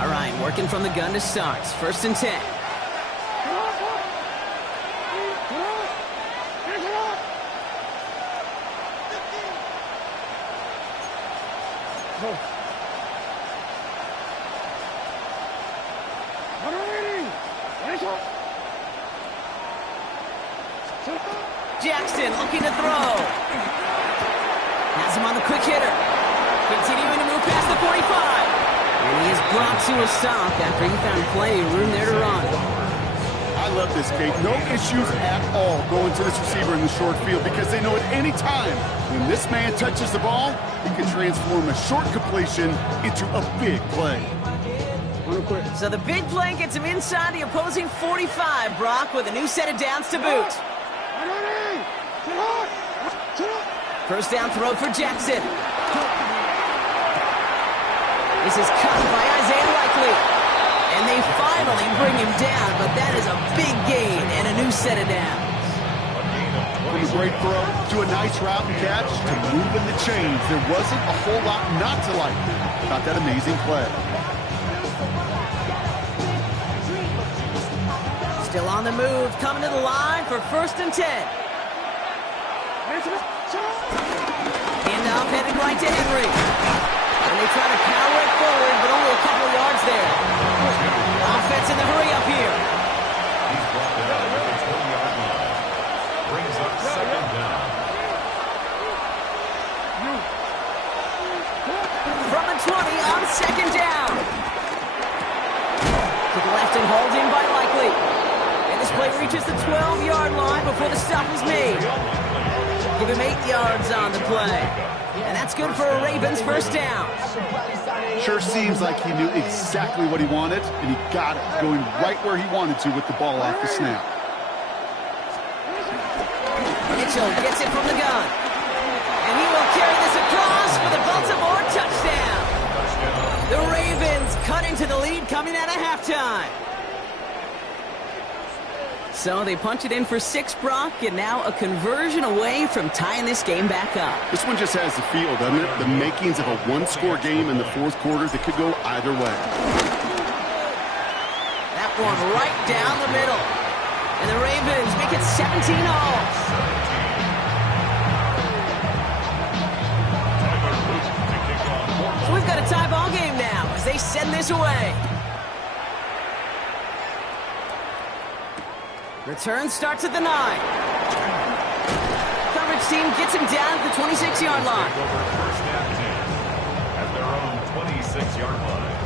All right, working from the gun to start. 1st and 10. Jackson looking to throw. Has him on the quick hitter. Continuing to move past the 45. And he is brought to a stop after he found plenty of room there to run. I love this, Kate. No issues at all going to this receiver in the short field because they know at any time when this man touches the ball, he can transform a short completion into a big play. So the big play gets him inside the opposing 45, Brock, with a new set of downs to boot. 1st down throw for Jackson. This is caught by Isaiah Likely. And they finally bring him down, but that is a big gain and a new set of downs. From a great throw to a nice route and catch to moving the chains. There wasn't a whole lot not to like about that amazing play. Still on the move, coming to the line for 1st and 10. Handoff headed right to Henry. And they try to power it forward, but only a couple of yards there. Offense in the hurry reaches the 12-yard line before the stop is made. Give him 8 yards on the play. And that's good for a Ravens first down. Sure seems like he knew exactly what he wanted, and he got it, going right where he wanted to with the ball off the snap. Mitchell gets it from the gun. And he will carry this across for the Baltimore touchdown. The Ravens cut into the lead coming out of halftime. So they punch it in for 6, Brock, and now a conversion away from tying this game back up. This one just has the feel, doesn't it? The makings of a one-score game in the fourth quarter that could go either way. That one right down the middle. And the Ravens make it 17-all. So we've got a tie ball game now as they send this away. Return starts at the 9. Coverage team gets him down at the 26-yard line. First and 10 at their own 26-yard line.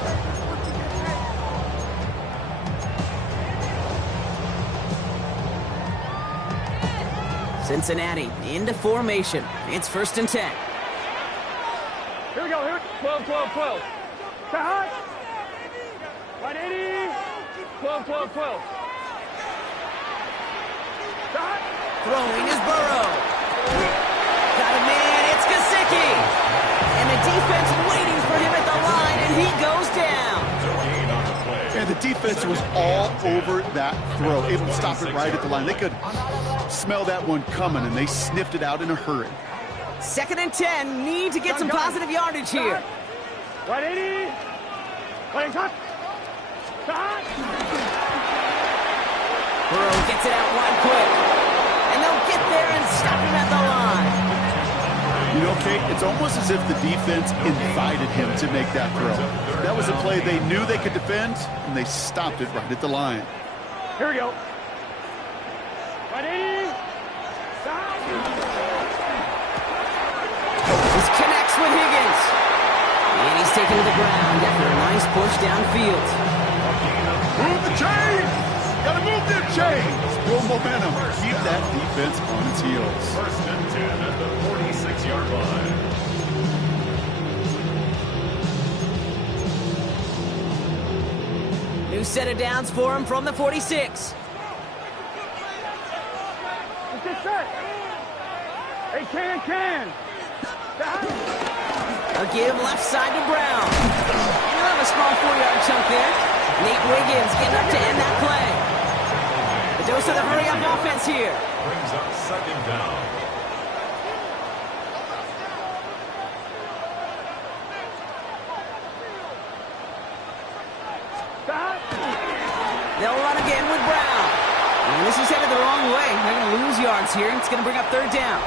Cincinnati into formation. It's 1st and 10. Here we go. Here. 12, 12, 12. Cut. 180. 12, 12, 12. Throwing is Burrow. Got a man, it's Gesicki. And the defense waiting for him at the line, and he goes down. And the defense was all over that throw, able to stop it right at the line. They could smell that one coming, and they sniffed it out in a hurry. 2nd and 10, need to get some positive yardage here. 180. 180. Cut. Cut. Burrow gets it out wide quick. And they'll get there and stop him at the line. You know, Kate, it's almost as if the defense invited him to make that throw. That was a play they knew they could defend, and they stopped it right at the line. Here we go. 180. This connects with Higgins. And he's taken to the ground after a nice push downfield. Move the chains! Gotta move them chains! Build momentum. Keep that defense on its heels. 1st and 10 at the 46-yard line. New set of downs for him from the 46. Get set. Hey, can. A give left side to Brown. He'll have a small 4-yard chunk there. Nate Wiggins getting up to end that play. The dose of the hurry-up offense here. Brings up 2nd down. They'll run again with Brown. And this is headed the wrong way. They're going to lose yards here. It's going to bring up 3rd down.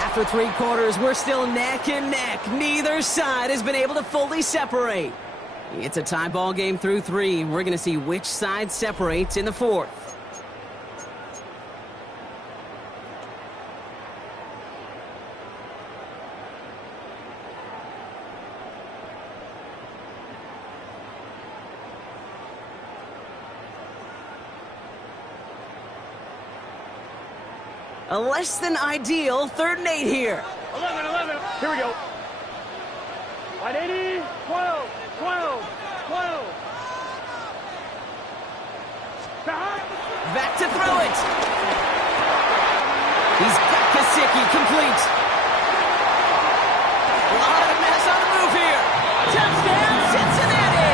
After 3 quarters, we're still neck and neck. Neither side has been able to fully separate. It's a tie ball game through 3. We're going to see which side separates in the 4th. A less than ideal 3rd and 8 here. 11. Here we go. 180. 12. 12. Back to throw it. He's got Gesicki complete. A lot of mess on the move here. Touchdown, Cincinnati.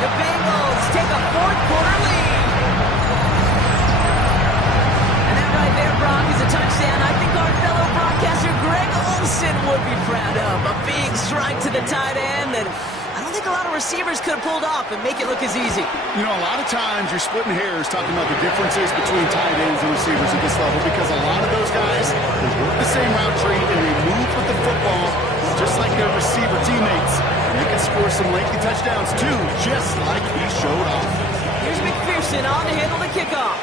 The Bengals take a 4th quarter lead. And that right there, Brock, is a touchdown I think our fellow broadcaster Greg Olsen would be proud of. A big strike to the tight end that I don't think a lot of receivers could have pulled off and make it look as easy. You know, a lot of times you're splitting hairs talking about the differences between tight ends and receivers at this level because a lot of those guys, they work the same route tree and they move with the football just like their receiver teammates. And they can score some lengthy touchdowns too, just like he showed off. Here's McPherson on to handle the kickoff.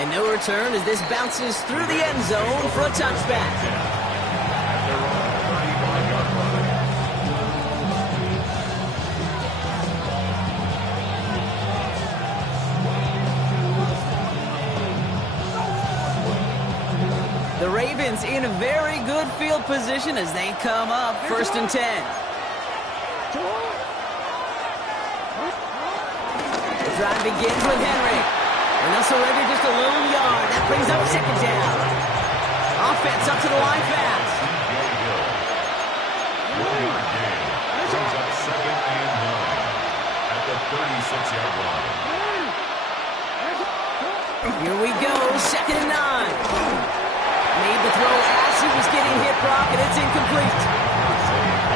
And no return as this bounces through the end zone for a touchback. Ravens in a very good field position as they come up 1st and 10. The drive begins with Henry. And they'll surrender just a lone yard. That brings up 2nd down. Offense up to the line fast. 1-yard gain. Brings up 2nd and 9 at the 36-yard line. Here we go, 2nd and 9. Made the throw as he was getting hit, Brock, and it's incomplete.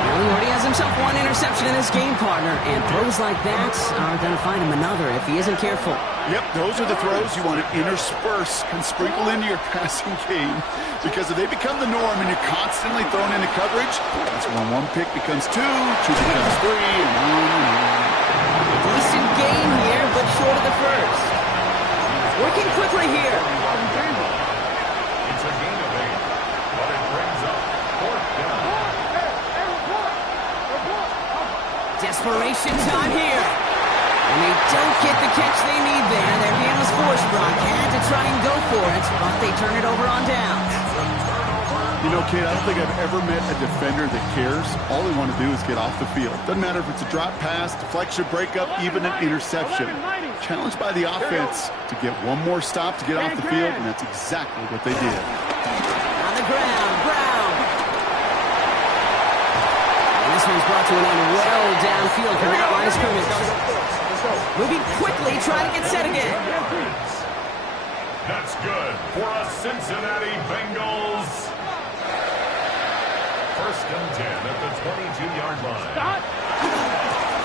He already has himself one interception in this game, partner, and throws like that are going to find him another if he isn't careful. Yep, those are the throws you want to intersperse and sprinkle into your passing game, because if they become the norm and you're constantly thrown into coverage, that's when one pick becomes two becomes three, and on. Decent game here, but short of the first. Working quickly here. It's a gain of 8, but it brings up 4th down. Desperation time here. And they don't get the catch they need there. Their hand was forced, Brock. Had to try and go for it, but they turn it over on down. You know, Kate, I don't think I've ever met a defender that cares. All they want to do is get off the field. Doesn't matter if it's a drop pass, deflection, breakup, even an interception. Challenged by the offense to get one more stop to get off the field, and that's exactly what they did. On the ground, Brown. And this one's brought to an end well downfield from that line of scrimmage. Moving quickly, trying to get set again. That's good for a Cincinnati Bengals. 1st and 10 at the 22-yard line.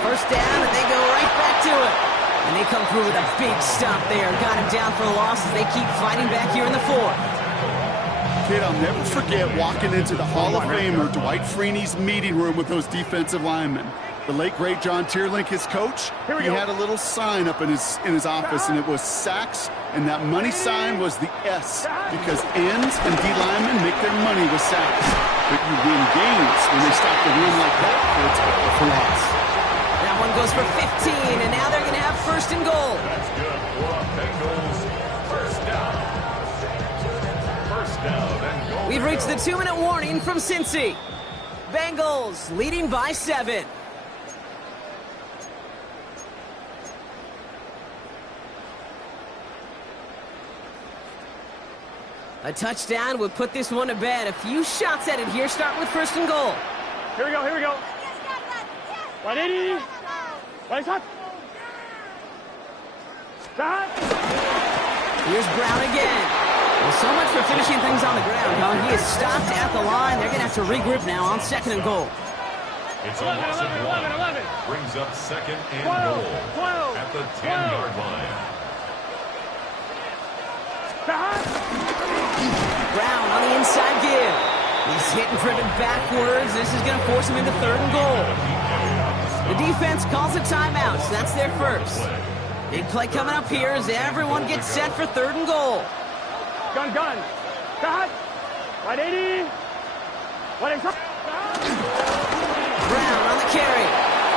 1st down, and they go right back to it. And they come through with a big stop there. Got him down for a loss as they keep fighting back here in the 4th. Kid, I'll never forget walking into the Hall of Famer Dwight Freeney's meeting room with those defensive linemen. The late, great John Tierlink, his coach, he had a little sign up in his office, and it was sacks, and that money sign was the S, because ends and D linemen make their money with sacks. But you win games when they stop the run like that, for loss. That one goes for 15, and now they're going to have 1st and goal. That's good for a Bengals 1st down. 1st down and goal. We've reached the 2-minute warning from Cincy. Bengals leading by 7. A touchdown would put this one to bed. A few shots at it here, starting with 1st and goal. Here we go, here we go. 180. 180. Stop. Here's Brown again. Well, so much for finishing things on the ground, huh? He is stopped at the line. They're going to have to regroup now on 2nd and goal. It's a loss of 1. Brings up 2nd and goal at the 10-yard line. Brown on the inside give. He's hit and driven backwards. This is going to force him into 3rd and goal. The defense calls a timeout, so that's their first. Big play coming up here as everyone gets set for 3rd and goal. Gun. Stop. 180. 180. Brown on the carry.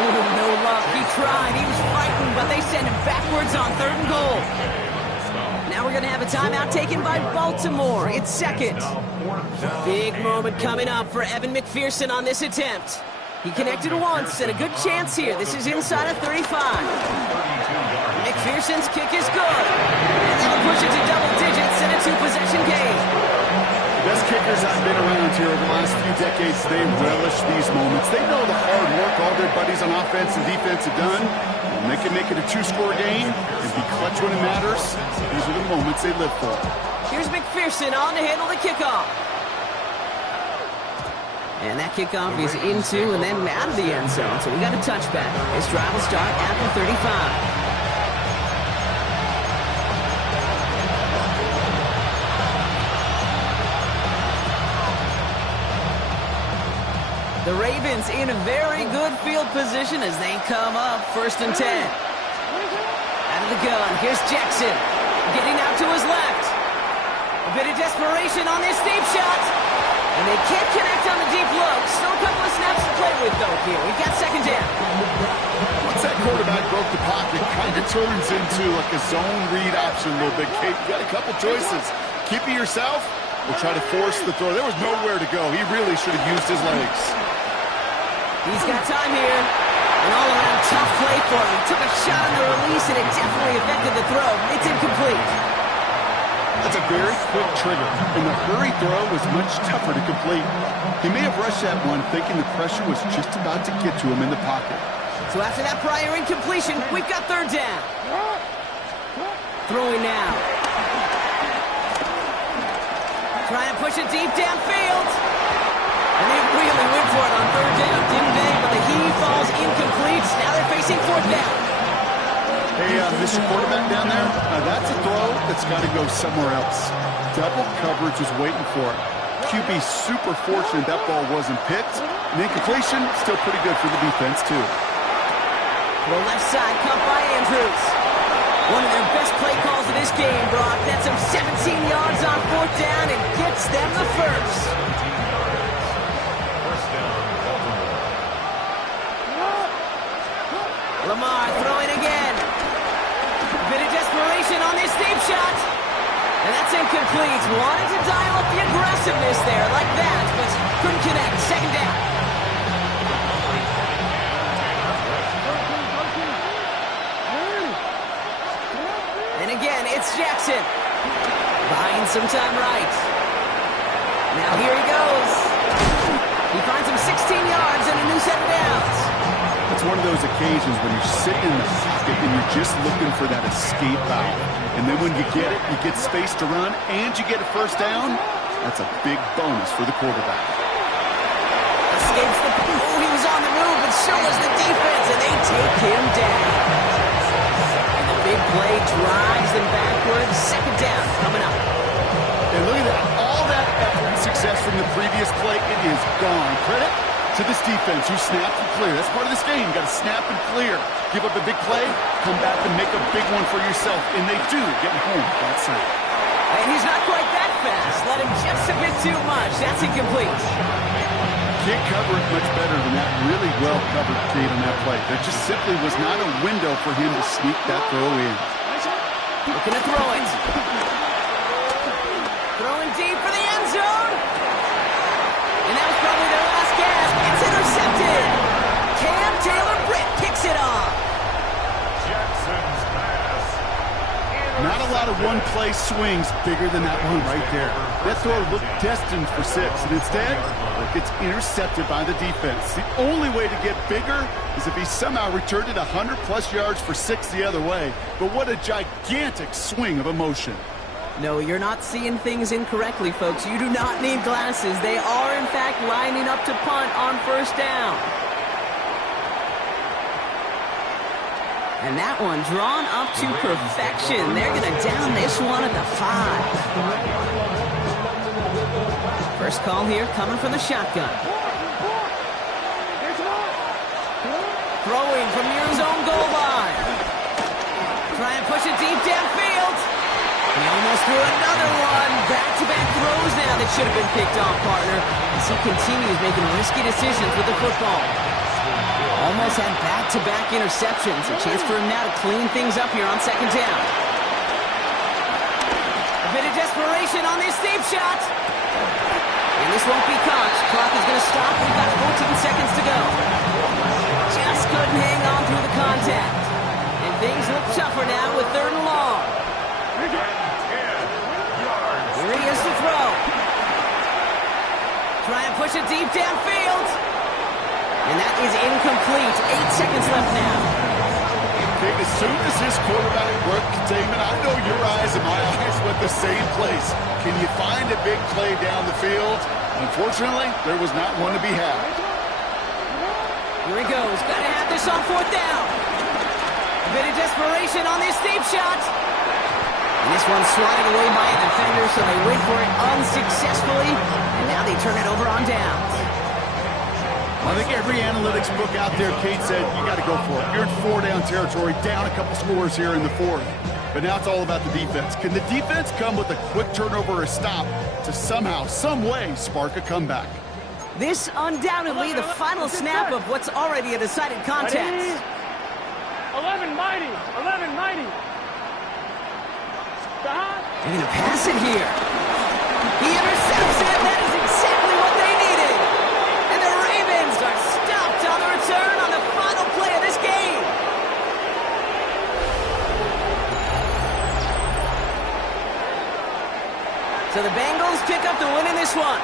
Oh, no luck. He tried. He was fighting, but they send him backwards on 3rd and goal. Now we're going to have a timeout taken by Baltimore. It's 2nd. Big moment coming up for Evan McPherson on this attempt. He connected once and a good chance here. This is inside of 35. McPherson's kick is good. And that'll push it to double digits in a 2-possession game. Best kickers I've been around here over the last few decades, they relish these moments. They know the hard work all their buddies on offense and defense have done. And they can make it a 2-score game and be clutch when it matters. These are the moments they live for. Here's McPherson on to handle the kickoff. And that kickoff is into and then out of the end zone. So we got a touchback. This drive will start at the 35. The Ravens in a very good field position as they come up 1st and 10. Out of the gun, here's Jackson. Getting out to his left. A bit of desperation on this deep shot. And they can't connect on the deep look. Still a couple of snaps to play with, though, here. We've got 2nd down. Once that quarterback broke the pocket, kind of turns into like a zone read option a little bit. Kate, you got a couple choices. Keep it yourself will try to force the throw. There was nowhere to go. He really should have used his legs. He's got time here. An all-around tough play for him. He took a shot on the release, and it definitely affected the throw. It's incomplete. That's a very quick trigger, and the hurry throw was much tougher to complete. He may have rushed that one thinking the pressure was just about to get to him in the pocket. So after that prior incompletion, we've got third down. Throwing now. Trying to push it deep downfield. And they really went for it on third down, didn't they? But the heave falls incomplete. Now they're facing fourth down. Hey, Mr. Quarterback down there, that's a throw that's got to go somewhere else. Double coverage was waiting for it. QB super fortunate that ball wasn't picked. And incompletion, still pretty good for the defense, too. The left side cut by Andrews. One of their best play calls of this game, Brock. That's him 17 yards on fourth down and gets them the first. First down, Baltimore. Lamar throwing again. A bit of desperation on this deep shot. And that's incomplete. Wanted to dial up the aggressiveness there like that, but couldn't connect. Second down. And again, it's Jackson. Buying some time right. Now here he goes. He finds him 16 yards and a new set of downs. It's one of those occasions when you're sitting in the pocket and you're just looking for that escape valve. And then when you get it, you get space to run, and you get a first down. That's a big bonus for the quarterback. Escapes the... Oh, he was on the move, but so was the defense, and they take him down. And the big play drives them backwards. Second down coming up. And look at that. All that effort and success from the previous play, it is gone. Credit to this defense who snapped and clear. That's part of this game. You got to snap and clear. Give up a big play, come back and make a big one for yourself. And they do, getting home that sack. And he's not quite that fast. Let him just a bit too much. That's incomplete. Can't cover it much better than that really well-covered kid on that play. There just simply was not a window for him to sneak that throw in. Looking to throw it. Throwing deep for the end zone. And that was probably their last gasp. It's intercepted. Cam Taylor-Britt picks it off. Jackson's pass. Not a lot of one-play swings bigger than that one right there. That throw looked destined for 6, and instead, it gets intercepted by the defense. The only way to get bigger is if he somehow returned it 100-plus yards for 6 the other way. But what a gigantic swing of emotion. No, you're not seeing things incorrectly, folks. You do not need glasses. They are, in fact, lining up to punt on first down. And that one drawn up to perfection. They're going to down this one at the 5. First call here coming from the shotgun. Throwing from near his own goal line. Try and push it deep downfield. He almost threw another one. Back-to-back throws now that should have been picked off, partner, as he continues making risky decisions with the football. Almost had back-to-back interceptions. A chance for him now to clean things up here on second down. A bit of desperation on this deep shot. And this won't be caught. Clock is going to stop. We've got 14 seconds to go. Just couldn't hang on through the contact. And things look tougher now with third and long. Here he is to throw. Try and push it deep downfield. And that is incomplete. 8 seconds left now. Okay, as soon as his quarterback broke containment, I know your eyes and my eyes went the same place. Can you find a big play down the field? Unfortunately, there was not one to be had. Here he goes. Got to have this on fourth down. A bit of desperation on this deep shot. And this one's swatted away by a defender, so they wait for it unsuccessfully. And now they turn it over on downs. I think every analytics book out there, Kate said, you got to go for it. You're in 4-down territory, down a couple scores here in the 4th. But now it's all about the defense. Can the defense come with a quick turnover or a stop to somehow, some way, spark a comeback? This undoubtedly the final snap of what's already a decided contest. 11 mighty. 11 mighty. They're going to pass it here. He He intercepts it. That is exactly what they needed. And the Ravens are stopped on the return on the final play of this game. So the Bengals pick up the win in this one.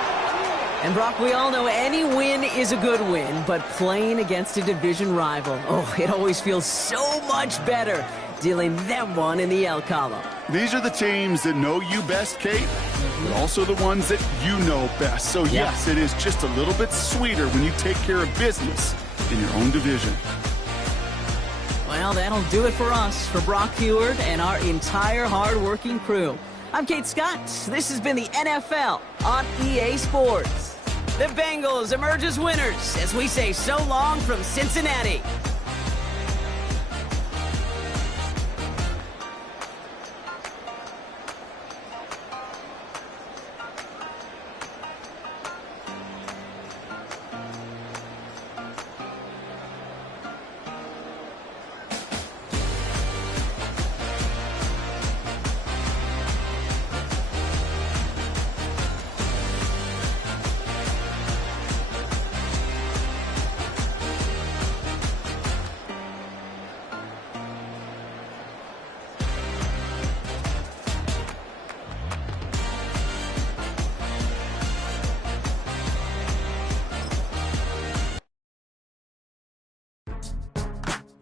And Brock, we all know any win is a good win, but playing against a division rival, oh, it always feels so much better dealing them one in the L column. These are the teams that know you best, Kate, but also the ones that you know best. So, yes, it is just a little bit sweeter when you take care of business in your own division. Well, that'll do it for us, for Brock Heward and our entire hard-working crew. I'm Kate Scott. This has been the NFL on EA Sports. The Bengals emerge as winners as we say so long from Cincinnati.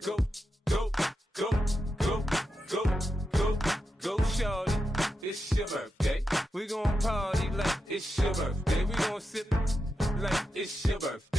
Go, go, go, go, go, go, go, shorty. It's your birthday. We gon' party like it's your birthday. We gon' sip like it's your birthday.